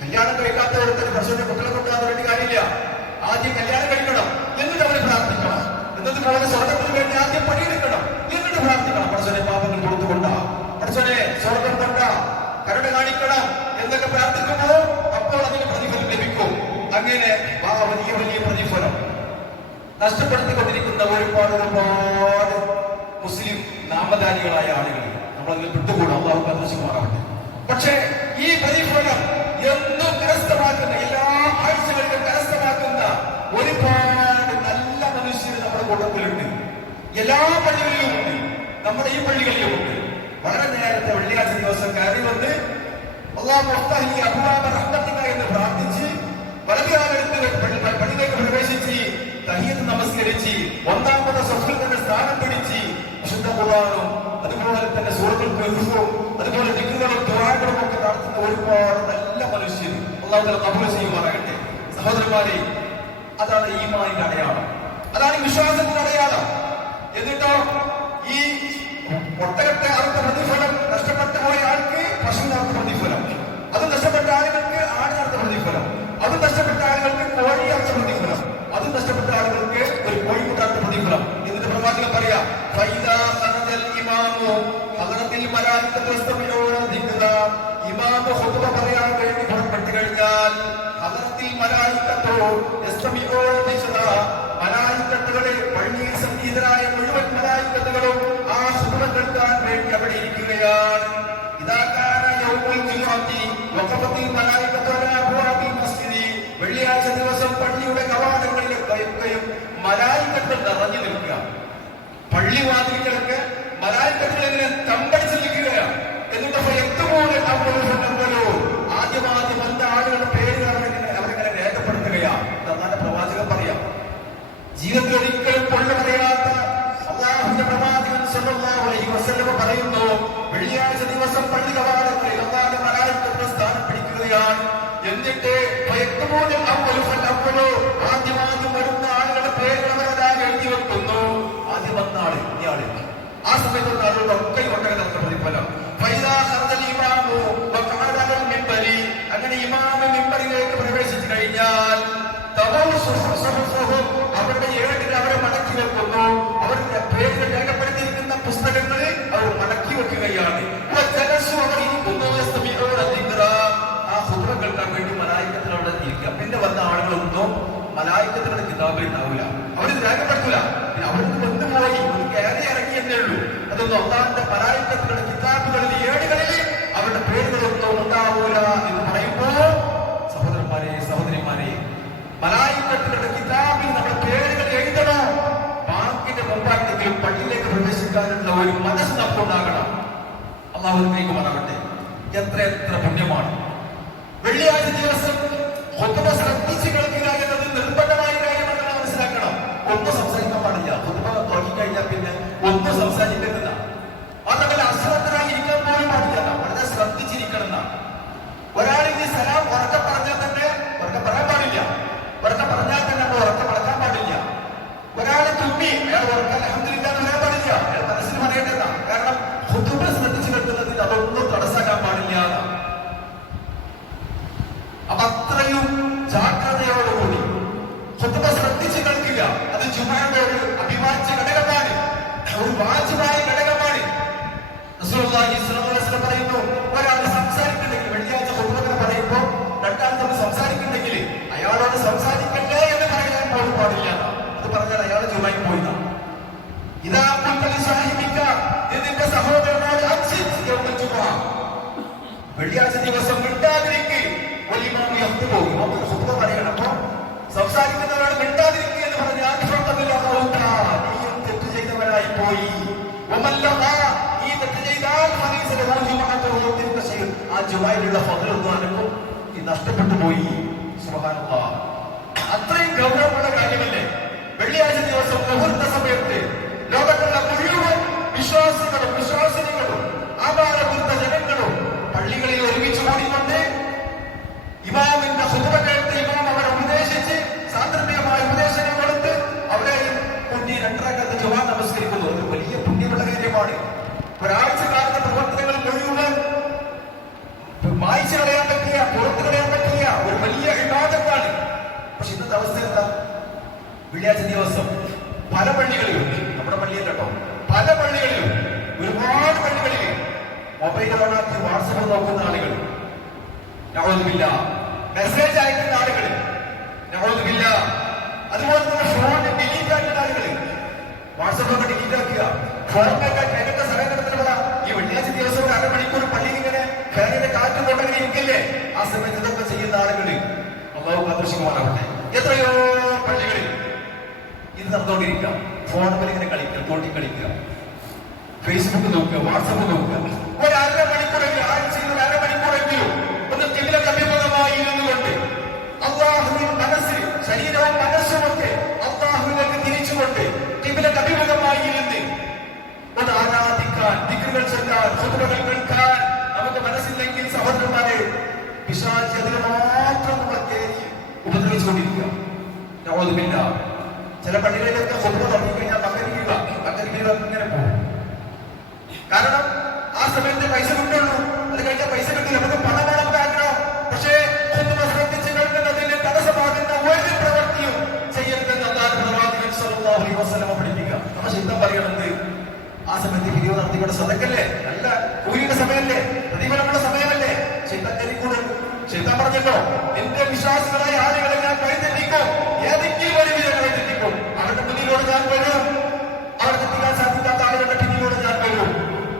കല്യാണം കഴിക്കാത്ത ഒരുത്തന് പശുവിന്റെ മക്കളെ കൊണ്ടാന്ന് വേണ്ടി കാര്യമില്ല. ആദ്യം കല്യാണം കഴിക്കണം, എന്നിട്ട് അവര് പ്രാർത്ഥിക്കണം. എന്നതുപോലെ സ്വർഗത്തിന് വേണ്ടി ആദ്യം പണിയെടുക്കണം, എന്നിട്ട് പ്രാർത്ഥിക്കണം. പടച്ചോനെ പാപങ്ങൾ കൊടുത്തുകൊണ്ട, പടച്ചോനെ സ്വർഗം കൊണ്ട കരുണ കാണിക്കണം എന്നൊക്കെ പ്രാർത്ഥിക്കുമ്പോൾ അപ്പോൾ അതിന് പ്രതിഫലം ലഭിക്കും. അങ്ങനെ ആ വലിയ വലിയ പ്രതിഫലം നഷ്ടപ്പെടുത്തിക്കൊണ്ടിരിക്കുന്ന ഒരുപാട് മുസ്ലിം നാമധാരികളായ ആളുകൾ നമ്മളതിൽ വിട്ടുകൂടാ. അള്ളാഹു കാത്തുരക്ഷിക്കുമാറാവട്ടെ. പക്ഷേ ഈ പ്രതിഫലം എന്നും കരസ്ഥമാക്കുന്ന, എല്ലാ ആഴ്ചകളിലും കരസ്ഥമാക്കുന്ന ഒരുപാട് നല്ല മനുഷ്യർ നമ്മുടെ കൂട്ടത്തിലുണ്ട്. എല്ലാ പള്ളികളിലും ഉണ്ട്, നമ്മുടെ ഈ പള്ളികളിലും ഉണ്ട്. വളരെ നേരത്തെ വെള്ളിയാഴ്ച ദിവസം കയറി വന്ന് അല്ലാഹു മുഫ്തഹി അബ്വാബ റഹ്മതിക എന്ന് പ്രാർത്ഥിച്ച് വലതുകാലെടുത്ത് പള്ളിയിലേക്ക് പ്രവേശിച്ച് തഹീയത്ത് നമസ്കരിച്ച് ഒന്നാമത്തെ സഫിൽ തന്നെ സ്ഥാനം പിടിച്ച് വിശുദ്ധ ഖുർആനും അതുപോലെ തന്നെ സൂറത്തുൽ കഹ്ഫും അതുപോലെ ദിക്റുകളും ദുആകളും ഒക്കെ നടത്തുന്ന ഒരുപാട് നല്ല മനുഷ്യർ അല്ലാഹു തആല ഖബൂൽ ചെയ്യുമാറാകട്ടെ. സഹോദരന്മാരെ, അതാണ് ഈമാനിന്റെ അടയാളം, അതാണ് വിശ്വാസത്തിന്റെ അടയാളം. എന്നിട്ടോ ഈ ഒട്ടകത്തെ അറുത്ത പ്രതിഫലം നഷ്ടപ്പെട്ടു പോയ ആൾക്ക് പശുവിനറുത്ത പ്രതിഫലം, അത് നഷ്ടപ്പെട്ട ആളുകൾക്ക് ആടിനറുത്ത പ്രതിഫലം, അത് നഷ്ടപ്പെട്ട ആളുകൾക്ക് കോഴി അറുത്ത പ്രതിഫലം, അത് നഷ്ടപ്പെട്ട ആളുകൾക്ക് ഒരു കോഴിമുട്ടറുത്ത പ്രതിഫലം. ഇതിന്റെ പ്രവാചകൻ പറയാ, ഇമാമ് ഖുതുബ പറയാൻ വേണ്ടി പുറപ്പെട്ടു കഴിഞ്ഞാൽ മലായിക്കത്തുകളെ പള്ളിയിൽ സംഗീതരായ മുഴുവൻ മലായിക്കത്തുകളും ആ ഖുതുബ കേൾക്കാൻ വേണ്ടി അവിടെ ഇരിക്കുകയാണ്. വെള്ളിയാഴ്ച ദിവസം പള്ളിയുടെ കവാടങ്ങളിലൊക്കെയും മലായിക്കത്തുകൾ നിറഞ്ഞു നിൽക്കുക. പള്ളിവാതിൽക്കലൊക്കെ മലായിക്കത്തുകൾ ഇങ്ങനെ തമ്പടിച്ച് നിൽക്കുകയാണ്. എന്നിട്ട് ആദ്യമാദ്യം വന്ന ആളുകളുടെ പേരുകൾ അവരിങ്ങനെ രേഖപ്പെടുത്തുകയാണ്. എന്നാണ് പ്രവാചകൻ പറയാം. ജീവിതത്തിൽ ഒരിക്കലും കൊള്ള പറയാത്ത അല്ലാഹുവിന്റെ പ്രവാചകൻ സ്വല്ലല്ലാഹു അലൈഹി പറയുകയാണ്. എന്നിട്ട് ആദ്യം വരുന്ന ആളുകളുടെ പേരുകൾ അവരതായി എഴുതി വെക്കുന്നു. ആദ്യം വന്ന ആള് ഇയാള്. ആ സമയത്തുള്ള ആളുകളൊക്കെ ഒട്ടകം നടന്ന പ്രതിഫലം. അങ്ങനെ ഇമാമ മിമ്പറിലേക്ക് പ്രവേശിച്ചു കഴിഞ്ഞാൽ അവരുടെ ഏടിൽ അവരെ മടക്കി വെക്കുന്നു. അവരുടെ പേരുകൾ രേഖപ്പെടുത്തിയിരിക്കുന്ന പുസ്തകങ്ങൾ അവർ മടക്കി വെക്കുകയാണ്. അവർ ഇരിക്കുന്നു. ആ ഖുത്ബ കേൾക്കാൻ വേണ്ടി മലായിക്കത്തിൽ അവിടെ ഇരിക്കുക. പിന്നെ വന്ന ആളുകളൊന്നും മലായിക്കത്തിലുള്ള കിതാബിൽ ഉണ്ടാവില്ല, അവർ രേഖപ്പെടുത്തൂല. പിന്നെ അവർക്ക് വന്നുപോയി കയറി ഇറങ്ങി എന്നേ ഉള്ളൂ. അതൊന്നും അള്ളാന്റെ മലായിക്കത്തിലുള്ള കിതാബുകളിൽ ഏടുകളിൽ അവരുടെ പേരുകളൊന്നും ഉണ്ടാവൂല എന്ന് പറയുമ്പോ സഹോദരന്മാരെ സഹോദരിമാരെ, മലായിക്കത്തിന്റെ കിതാബിൽ നമ്മുടെ പേരുകൾ എഴുതണോ? ബാങ്കിന്റെ മുമ്പായിട്ടെങ്കിലും പള്ളിയിലേക്ക് പ്രവേശിക്കാനുള്ള ഒരു മനസ്സ് നമുക്കുണ്ടാകണം. അള്ളാഹുവിലേക്ക് മാറാവട്ടെ. എത്ര എത്ര പുണ്യമാണ്. വെള്ളിയാഴ്ച ദിവസം ഖുത്ബ ശ്രദ്ധിച്ച് കേൾക്കുക എന്നത് നിർബന്ധമായ കാര്യമെന്ന് മനസ്സിലാക്കണം. ഒന്നും സംസാരിക്കാൻ പാടില്ല. ഖുത്ബ തുടങ്ങിക്കഴിഞ്ഞാൽ പിന്നെ ഒന്നും സംസാരിക്കരുത്. മാത്രമല്ല അശ്രദ്ധരായി ഇരിക്കാൻ പോലും പാടില്ല. വളരെ ശ്രദ്ധിച്ചിരിക്കണം എന്നാണ്. ഒരാളിന് സലാം ഉറക്കെ പറഞ്ഞാൽ തന്നെ ഉറക്കെ പറയാൻ പാടില്ല. ഉറക്കെ പറഞ്ഞാൽ തന്നെ നമ്മൾ ഉറക്കെ പറക്കാൻ പാടില്ല. ഒരാൾ തുമ്മി അയാൾ ഉറക്കെ അൽഹംദുലില്ലാ എന്ന് പറയാൻ പാടില്ല. അയാൾ മനസ്സിൽ പറയേണ്ടതാണ്. കാരണം ഖുത്ബ ശ്രദ്ധിച്ച് കേൾക്കുന്നതിന് അതൊന്നും തടസ്സാക്കാൻ പാടില്ല. അപ്പൊ അത്രയും ജാഗ്രതയോടുകൂടി ഖുത്ബ ശ്രദ്ധിച്ച് കേൾക്കുക. അത് ജുമുഅയുടെ ഒരു അഭിവാജ്യ ഘടകമാണ്, ഒരു വാജിബായ ഘടകമാണ്. റസൂലുള്ളാഹി സ്വല്ലല്ലാഹു അലൈഹി വസല്ലം പറയുന്നു, ഒരാൾ സംസാരിക്കുന്നുണ്ടെങ്കിൽ വെള്ളിയാഴ്ച ഖുത്ബ പറയുമ്പോൾ രണ്ടാമത്തെ സംസാരിക്കുന്നുണ്ടെങ്കിൽ അയാളോട് സംസാരിക്കല്ലേ എന്ന് പറയാൻ പോലും പാടില്ല. അത് പറഞ്ഞാൽ അയാൾ ജുമുഅയിൽ പോയിതാണ്. ഇതാ സാഹിബിക്ക നിന്റെ സഹോദരനോട് വെള്ളിയാഴ്ച ദിവസം മിണ്ടാതിരിക്കുക. പറയണം. അപ്പൊ സംസാരിക്കുന്നവരോട് മിണ്ടാതിരിക്കുക എന്ന് പറഞ്ഞാൽ നീയും തെറ്റ് ചെയ്തവരായി പോയി. ഈ തെറ്റ് ചെയ്താൽ ആ ജുമായിലുള്ള ഫദ്ലൊന്നും അനക്കും നഷ്ടപ്പെട്ടു പോയി. സുബ്ഹാനല്ലാഹ്, അത്രയും ഗൗരവമുള്ള കാര്യമല്ലേ? വെള്ളിയാഴ്ച ദിവസം മുഹൂർത്ത സമയത്ത് ലോകത്തുള്ള മുഴുവൻ വിശ്വാസികളും വിശ്വാസിനികളും ആഭാരവൃത്ത ജനങ്ങളും പള്ളികളിൽ ഒരുമിച്ച് കൂടിക്കൊണ്ട് ഇമാമിന്റെ ഖുത്ബ കേട്ട് ഇമാം അവരെ ഉപദേശിച്ച് സാന്ദർഭികമായ ഉപദേശങ്ങൾ കൊടുത്ത് അവരെ മുന്നിൽ 2 റക്അത്ത് ജുമാ നമസ്കരിക്കുന്നു. ഒരു വലിയ പുണ്യമുള്ള കാര്യമാണ്. ഒരാഴ്ച കാലത്തെ പ്രവർത്തനങ്ങൾ മുഴുവൻ മായ്ച്ചു കളയാൻ പറ്റിയ, പുറത്തു കളയാൻ പറ്റിയ ഒരു വലിയ ഇബാദത്താണ്. പക്ഷെ ഇന്നത്തെ അവസ്ഥ എന്താ? വെള്ളിയാഴ്ച ദിവസം പല പള്ളികളിലും, നമ്മുടെ പള്ളിയിൽ കേട്ടോ, പല പള്ളികളിലും ഒരുപാട് പള്ളികളിൽ മൊബൈൽ ഓണാക്കി വാട്സപ്പ് നോക്കുന്ന ആളുകൾ, മെസ്സേജ് അയക്കുന്ന ആളുകൾ, അതുപോലെ തന്നെ ഫോൺ ഡിലീറ്റ് ആക്കുന്ന ആളുകൾ, വാട്സപ്പൊക്കെ ഡിലീറ്റ് ആക്കുക, ഫോണിനൊക്കെ അതിനൊക്കെ സമയത്തിനുള്ള ഈ വെള്ളിയാഴ്ച ദിവസം ഒരു അരമണിക്കൂർ പള്ളിയിൽ ഇങ്ങനെ ഫാനിന്റെ കാറ്റ് കൊണ്ടങ്ങനെ ഇരിക്കില്ലേ? ആ സമയത്ത് ഇതൊക്കെ ചെയ്യുന്ന ആളുകൾ അല്ലാഹു കാത്തുരക്ഷിക്കുമാറാവട്ടെ. എത്രയോ പള്ളികളിൽ ഇത് നടന്നുകൊണ്ടിരിക്കുക. ഫോണിൽ ഇങ്ങനെ കളിക്കുക, തോട്ടി കളിക്കുക, ഫേസ്ബുക്ക് നോക്കുക, വാട്സപ്പ് നോക്കുക. ഒരു അരമണിക്കൂറെങ്കിലും, ആഴ്ചയിൽ ഒരു അരമണിക്കൂറെങ്കിലും ഒന്ന് കിബിലക്ക് അഭിമുഖമായി ഇരുന്നുകൊണ്ട് അല്ലാഹുവിൻ മനസ്സിൽ, ശരീരവും മനസ്സുമൊക്കെ അല്ലാഹുവിലേക്ക് തിരിച്ചുകൊണ്ട് കിബിലക്ക് അഭിമുഖമായി ഇരുന്ന് ഒന്ന് ആരാധിക്കാൻ, ദിക്റുകൾ ചൊല്ലാൻ, ഖുത്ബകൾ കേൾക്കാൻ നമുക്ക് മനസ്സില്ലെങ്കിൽ സഹോദരന്മാരെ, പിശാച് അതിന് മാത്രം നമ്മളെ കയറി ഉപദ്രവിച്ചുകൊണ്ടിരിക്കുക. ചില പള്ളികളിലൊക്കെ ഖുത്ബ തുടങ്ങിക്കഴിഞ്ഞാൽ മകരിക്കുക ഇങ്ങനെ പോകും. കാരണം ആ സമയത്ത് പൈസ കിട്ടുള്ളൂ, അത് കഴിഞ്ഞാൽ പൈസ കിട്ടില്ല, നമുക്ക് പണം കാരണോ. പക്ഷേ ഖുത്ബ ശ്രദ്ധിച്ച് കേൾക്കുന്നതിന് തടസ്സമാകുന്ന ഒരു പ്രവൃത്തിയും ചെയ്യരുതെന്ന് അല്ലാഹു പ്രവാചകൻ സ്വല്ലല്ലാഹു അലൈഹി വസല്ലം പഠിപ്പിക്കുക. നമ്മൾ ചിന്തം പറയണത് ആ സമയത്ത് പിരിവ് നടത്തിക്കൊണ്ട് സദക്കല്ലേ, നല്ല കൂലിയുടെ സമയമല്ലേ, പ്രതിഫലമുള്ള സമയമല്ലേ. ചിന്ത പറഞ്ഞല്ലോ, എന്റെ വിശ്വാസികളായ ആളുകളെ ഞാൻ വഴിതെറ്റിക്കും, ഏതെങ്കിലും ഒരു വിധം വഴിതെറ്റിക്കും. അവരുടെ മുന്നിലൂടെ ഞാൻ വരും, അവർക്ക് എത്തിക്കാൻ സാധിക്കാത്ത ആളുകളുടെ പിന്നിലൂടെ ഞാൻ വരും.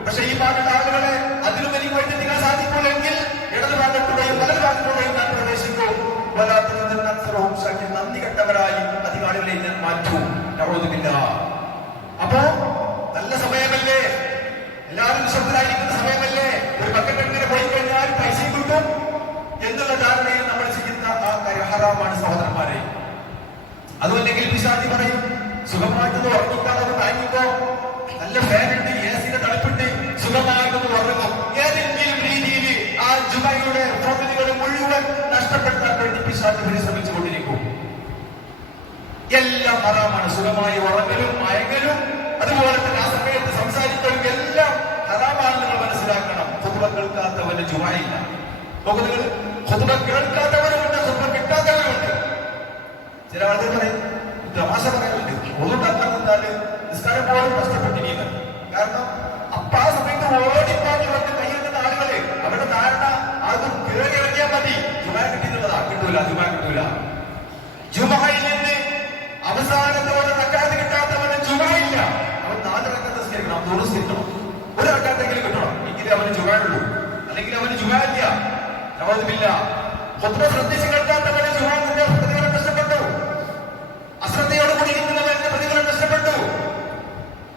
പക്ഷെ ഈ ഭാഗത്തെ ആളുകളെ അതിലും എനിക്ക് വഴിതെറ്റിക്കാൻ സാധിക്കുമെങ്കിൽ ഇടത് ഭാഗത്തുടെയും വലത് ഭാഗത്തുടെയും ഞാൻ പ്രവേശിക്കും. നന്ദി കെട്ടവരായി അധികാരികളെ ഞാൻ മാറ്റും. അപ്പോ നല്ല സമയമല്ലേ, എല്ലാവരും നിശബ്ദരായിരിക്കുന്ന സമയമല്ലേ, ഒരു ബക്കറ്റ് ഇങ്ങനെ പോയി കഴിഞ്ഞാൽ പൈസയും കിട്ടും എന്നുള്ള ധാരണയിൽ നമ്മൾ ചെയ്യുന്ന ആ ഹറാമാണ് സഹോദരന്മാരെ. അതുമല്ലെങ്കിൽ പിശാചി പറയും, സുഖമായിട്ടൊന്ന് ഉറങ്ങിക്കാതെ വാങ്ങിക്കോ, നല്ല ഫാനുണ്ട്, എസിന്റെ തണുപ്പുണ്ട്, സുഖമായിട്ടൊന്ന് ഉറങ്ങും. ഏതെങ്കിലും രീതിയിൽ ആ ജുമയുടെ പ്രവൃത്തികൾ മുഴുവൻ ഹറാമാണ്. സുഖമായി ഉറങ്ങലും മയങ്ങലും അതുപോലെ തന്നെ ആ സമയത്ത് സംസാരിക്കലും എല്ലാം ഹറാമാണെന്ന് നിങ്ങൾ മനസ്സിലാക്കണം. ഖുതുബ കേൾക്കാത്തവന് ജുമയില്ല. ഖുതുബ കേൾക്കാത്തവരുമുണ്ട്, ഖുതുബ കിട്ടാത്തവരുമുണ്ട്. ചില ആളുകൾ പറയും, തമാശ പറയാറുണ്ട്, ഒന്നും കത്താൻ നിന്നാല് നിസ്കാരം പോലും കഷ്ടപ്പെട്ടിരിക്കുന്നത്. കാരണം ആ സമയത്ത് ഓടിപ്പാഞ്ഞു വന്ന് കയ്യെത്തുന്ന ആളുകള് അവരുടെ ധാരണ അതും കേറി ഇറങ്ങിയാൽ മതി, ജുമ കിട്ടിയിട്ടുള്ളതാ. കിട്ടൂല, ജുമ കിട്ടൂല. ജുമയിൽ നിന്ന് അവസാനത്തോടെ റക്അത്ത് കിട്ടാത്തവന് ജുമയില്ല. അവൻ 4 റക്അത്ത് നിസ്കരിക്കണം, 100 നിസ്കരിക്കണം, 1 റക്അത്തെങ്കിലും കിട്ടണം, എങ്കിലേ അവന് ജുമയുള്ളൂ. അല്ലെങ്കിൽ അവന് ജുമയില്ല. നവതുമില്ല. ഖുതുബ ശ്രദ്ധിച്ച് കേൾക്കാത്തവന് ജുമയുടെ പ്രതിഫലം നഷ്ടപ്പെട്ടു. അശ്രദ്ധയോടുകൂടി ഇരിക്കുന്നവന്റെ പ്രതിഫലം നഷ്ടപ്പെട്ടു.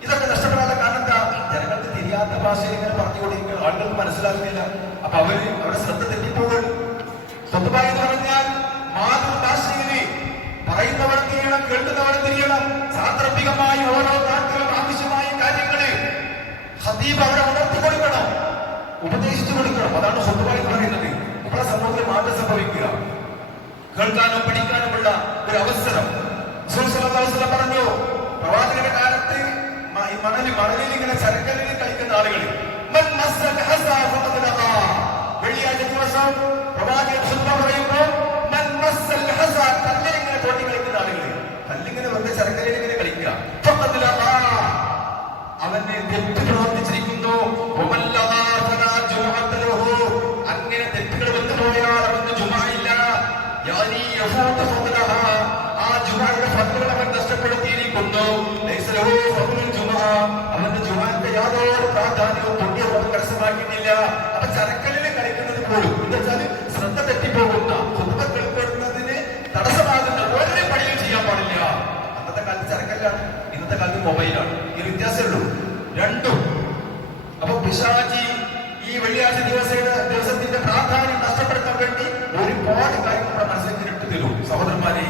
ഇതൊക്കെ നഷ്ടപ്പെടാതെ കാരണം എന്താ? ജനങ്ങൾക്ക് തിരിയാത്ത ഭാഷയിൽ ഇങ്ങനെ പറഞ്ഞുകൊണ്ടിരിക്കുന്ന ആളുകൾക്ക് മനസ്സിലാകുന്നില്ല. അപ്പൊ അവരുടെ ശ്രദ്ധ തെറ്റിപ്പോകും. ഖുതുബ എന്ന് പറഞ്ഞാൽ മാതൃഭാഷയില് പറയുന്നവർ തിരിയണം, കേൾക്കുന്നവർ തിരിയണം. സാന്ദർഭികമായി ഓരോ നാട്ടിലും ആവശ്യമായ കാര്യങ്ങള് ഖതീബ് അവിടെ ഉണർത്തി കൊടുക്കണം, ഉപദേശിച്ചു കൊടുക്കണം. അതാണ് ഖുതുബ എന്ന് പറയുന്നത്. നമ്മുടെ സമൂഹത്തിൽ മാറ്റം സംഭവിക്കുക, കേൾക്കാനും പഠിക്കാനുമുള്ള ഒരു അവസരം. പറഞ്ഞു, പ്രവാചകന്റെ കാലത്ത് മണലിൽ ഇങ്ങനെ ചരക്കലിൽ കളിക്കുന്ന ആളുകൾ വെള്ളിയാഴ്ച ദിവസം പ്രവാചകൻ പറയുമ്പോൾ കല്ലിലിങ്ങനെ തോണ്ടി കളിക്കുന്ന ആളുകൾ, കല്ലിങ്ങനെ വെറുതെ ചരക്കലിൽ ഇങ്ങനെ കളിക്കുക, അവനെ തെറ്റ് പ്രവർത്തിച്ചിരിക്കുന്നു. അങ്ങനെ തെറ്റുകൾ വന്നുപോയാൽ അവന് ജുമയില്ല. ആ ജുമയുടെ ഫദ്ലുകൾ അവൻ നഷ്ടപ്പെടുത്തിയിരിക്കുന്നു. അവന്റെ ജുമാന്റെ യാതൊരു പ്രാധാന്യവും പുണ്യവും കരസ്ഥമാക്കിയിട്ടില്ല. അപ്പൊ ചരക്കലിൽ കളിക്കുന്നത് പോലും എന്താ വെച്ചാൽ ശ്രദ്ധ തെറ്റിപ്പോകുന്ന, ഖുതുബ കേൾപ്പെടുന്നതിന് തടസ്സമാകുന്ന ഒരു പണിയും ചെയ്യാൻ പാടില്ല. അന്നത്തെ കാലത്ത് ചരക്കല്ലാണ്, ഇന്നത്തെ കാലത്ത് മൊബൈലാണ്. ഈ വ്യത്യാസമേ ഉള്ളൂ രണ്ടും. അപ്പൊ പിശാചി ഈ വെള്ളിയാഴ്ച ദിവസത്തിന്റെ പ്രാധാന്യം നഷ്ടപ്പെടുത്താൻ വേണ്ടി ഒരുപാട് കാര്യങ്ങൾ നമ്മുടെ മനസ്സിലേക്ക് ഇട്ട് തരും. സഹോദരന്മാരെ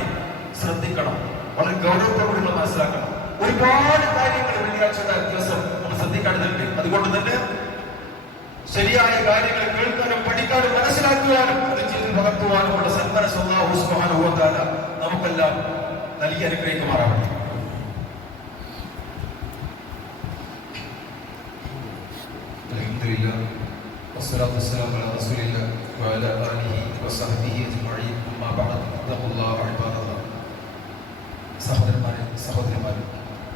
ശ്രദ്ധിക്കണം, വളരെ ഗൗരവത്തോടെ മനസ്സിലാക്കണം. ഒരുപാട് കാര്യങ്ങൾ വെള്ളിയാഴ്ച ദിവസം നമ്മൾ ശ്രദ്ധിക്കേണ്ടതുണ്ട്. അതുകൊണ്ട് തന്നെ ശരിയായ കാര്യങ്ങൾ കേൾക്കാനും പഠിക്കാനും മനസ്സിലാക്കുവാനും അത് ചെയ്ത് പകർത്തുവാനുമുള്ള സന്മനസ്സ് അല്ലാഹു സുബ്ഹാനഹു വ തആല നമുക്കെല്ലാം നൽകി അനുഗ്രഹിക്കുമാറാവട്ടെ. അൽഹംദുലില്ലാഹ് വസ്സലാത്തു വസ്സലാമു അലാ റസൂലില്ലാഹി വഅലാ ആലിഹി വസഹ്ബിഹി അജ്മഈൻ. അമ്മാ ബഅദ്. തഖ്വല്ലാഹ ഇബാദല്ലാഹ്. സഹോദരന്മാരെ, സഹോദരിമാരെ,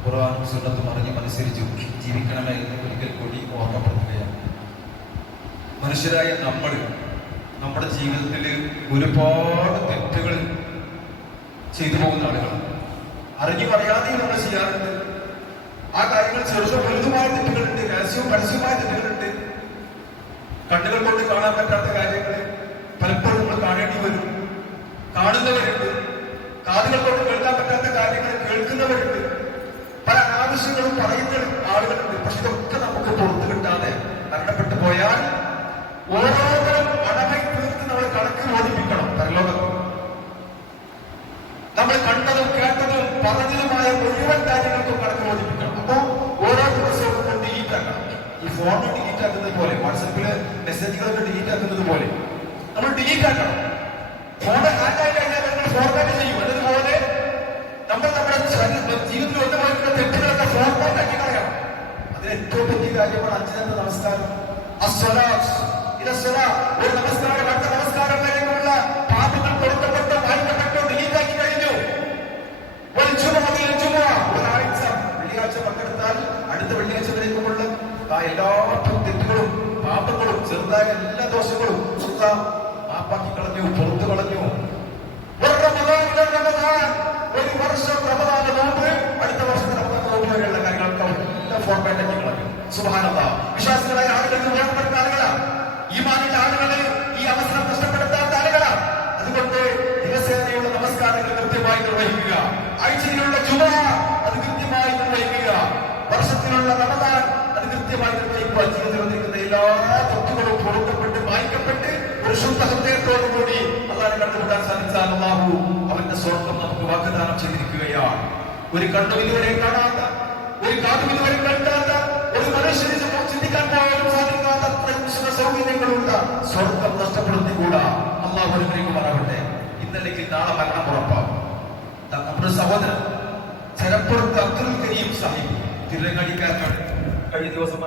ഖുർആനും സുന്നത്തും അനുസരിച്ച് ജീവിക്കണമേ എന്ന് ഒരിക്കൽ കൂടി ഓർമ്മപ്പെടുത്തുകയാണ്. മനുഷ്യരായ നമ്മുടെ ജീവിതത്തിൽ ഒരുപാട് തെറ്റുകൾ ചെയ്തു പോകുന്ന ആളുകളാണ്. അറിഞ്ഞു പറയാതെയും നമ്മൾ ചെയ്യാറുണ്ട്. ആ കാര്യങ്ങൾ ചെറുതും വലുതുമായ തെറ്റുകളുണ്ട്, രഹസ്യവും പരസ്യവുമായ തെറ്റുകളുണ്ട്. കണ്ണുകൾ കൊണ്ട് കാണാൻ പറ്റാത്ത കാര്യങ്ങൾ പലപ്പോഴും നമ്മൾ കാണേണ്ടി വരും. കാണുന്നവരുണ്ട്. കാതുകൾ കൊണ്ട് കേൾക്കാൻ പറ്റാത്ത കാര്യങ്ങൾ കേൾക്കുന്നവരുണ്ട്. പല ആവശ്യങ്ങളും പറയുന്ന ആളുകളുണ്ട്. പക്ഷെ ഇതൊക്കെ നമുക്ക് പുറത്തു കിട്ടാതെ മരണപ്പെട്ടു പോയാൽ ഓരോരുത്തരും അടമൈ തീർത്ത് നമ്മൾ കണക്ക് ബോധിപ്പിക്കണം. പരലോകത്ത് നമ്മൾ കണ്ടതും കേട്ടതും പറഞ്ഞതുമായ മുഴുവൻ കാര്യങ്ങൾക്കും കണക്ക് ബോധിപ്പിക്കണം. അപ്പോ ഓരോ ദിവസവും ഡിലീറ്റ് ആക്കണം. ഈ ഫോൺ ഡിലീറ്റ് ആക്കുന്നത് പോലെ, വാട്സപ്പില് മെസ്സേജുകളൊക്കെ ഡിലീറ്റ് ആക്കുന്നത് പോലെ നമ്മൾ ഡിലീറ്റ് ആക്കണം. ഫോൺ ഹാൻഡായി കഴിഞ്ഞാൽ നമ്മൾ ഫോർമാറ്റ് ചെയ്യും. അതുപോലെ നമ്മൾ നമ്മുടെ ജീവിതത്തിൽ ഒന്നുമായിട്ടുള്ള തെറ്റുകളൊക്കെ ഫോർമാറ്റ് ആക്കി കളയണം. അതിന് ഏറ്റവും വലിയ കാര്യമാണ് 5 നേരത്തെ നമസ്കാരം. ഒരു നമസ്കാരം അടുത്ത നമസ്കാരം വരെയുള്ള പാപങ്ങൾ കൊടുക്കപ്പെട്ടോ വായിക്കപ്പെട്ടോ ഡിലീറ്റാക്കി കഴിഞ്ഞു. ഒരാഴ്ച വെള്ളിയാഴ്ച പങ്കെടുത്താൽ അടുത്ത വെള്ളിയാഴ്ച വരേക്കുമുള്ള ആ എല്ലാ തെറ്റുകളും പാപങ്ങളും ചെറുതായ എല്ലാ ദോഷങ്ങളും മാപ്പാക്കി കളഞ്ഞു, പുറത്തു കളഞ്ഞു. ഒരു വർഷം റമദാൻ നോമ്പ്, അടുത്ത വർഷത്തെ റമദാൻ നോമ്പ് വരെയുള്ള കാര്യങ്ങളൊക്കെ എല്ലാം ഫോർമാറ്റാക്കി കളഞ്ഞു. സുബ്ഹാനല്ലാഹ്. വിശ്വാസികളായ ആളുകൾക്ക് വേർപ്പെടുന്ന ആളുകളാണ്. ഈമാനിന്റെ ആളുകളെ ഈ അവസരം നഷ്ടപ്പെടുത്താത്ത ആളുകളാണ്. അതുകൊണ്ട് ദിവസേനയുള്ള നമസ്കാരങ്ങൾ കൃത്യമായി നിർവഹിക്കുക. ആഴ്ചയിലുള്ള ജുമ അത് കൃത്യമായി നിർവഹിക്കുക. വർഷത്തിലുള്ള റമദാൻ അത് കൃത്യമായി നിർവഹിക്കുക. ജീവിതത്തിൽ വന്നിരിക്കുന്ന എല്ലാ തെറ്റുകളും പൊറുക്കപ്പെട്ട് വായിക്കപ്പെട്ട് ഒരു ശുദ്ധ ഹൃദയത്തോടുകൂടി അല്ലാഹുവിനെ കണ്ടുമുട്ടാൻ സാധിച്ചാൽ അല്ലാഹു അവന്റെ സ്വർഗ്ഗം നമുക്ക് വാഗ്ദാനം ചെയ്തിരിക്കുകയാണ്. ഒരു കണ്ണും ഇതുവരെ കാണാത്ത, ഒരു കാതും ഇതുവരെ കേൾക്കാത്ത, ഒരു മനുഷ്യന് ചിന്തിക്കാൻ പോലും സാധിക്കാത്ത അത്ര സൗകര്യങ്ങളുള്ള സ്വർഗം നഷ്ടപ്പെടുത്തിക്കൂടാ. അള്ളാഹു അനുഗ്രഹിക്കുമാറാവട്ടെ. ഇന്നല്ലെങ്കിൽ നാളെ മരണം ഉറപ്പാകും. നമ്മുടെ സഹോദരൻ ചെലപ്പുറത്ത് അബ്ദുൽ കരീം സാഹിബ് തിരുരങ്ങാടിക്കാരനാണ്. കഴിഞ്ഞ ദിവസം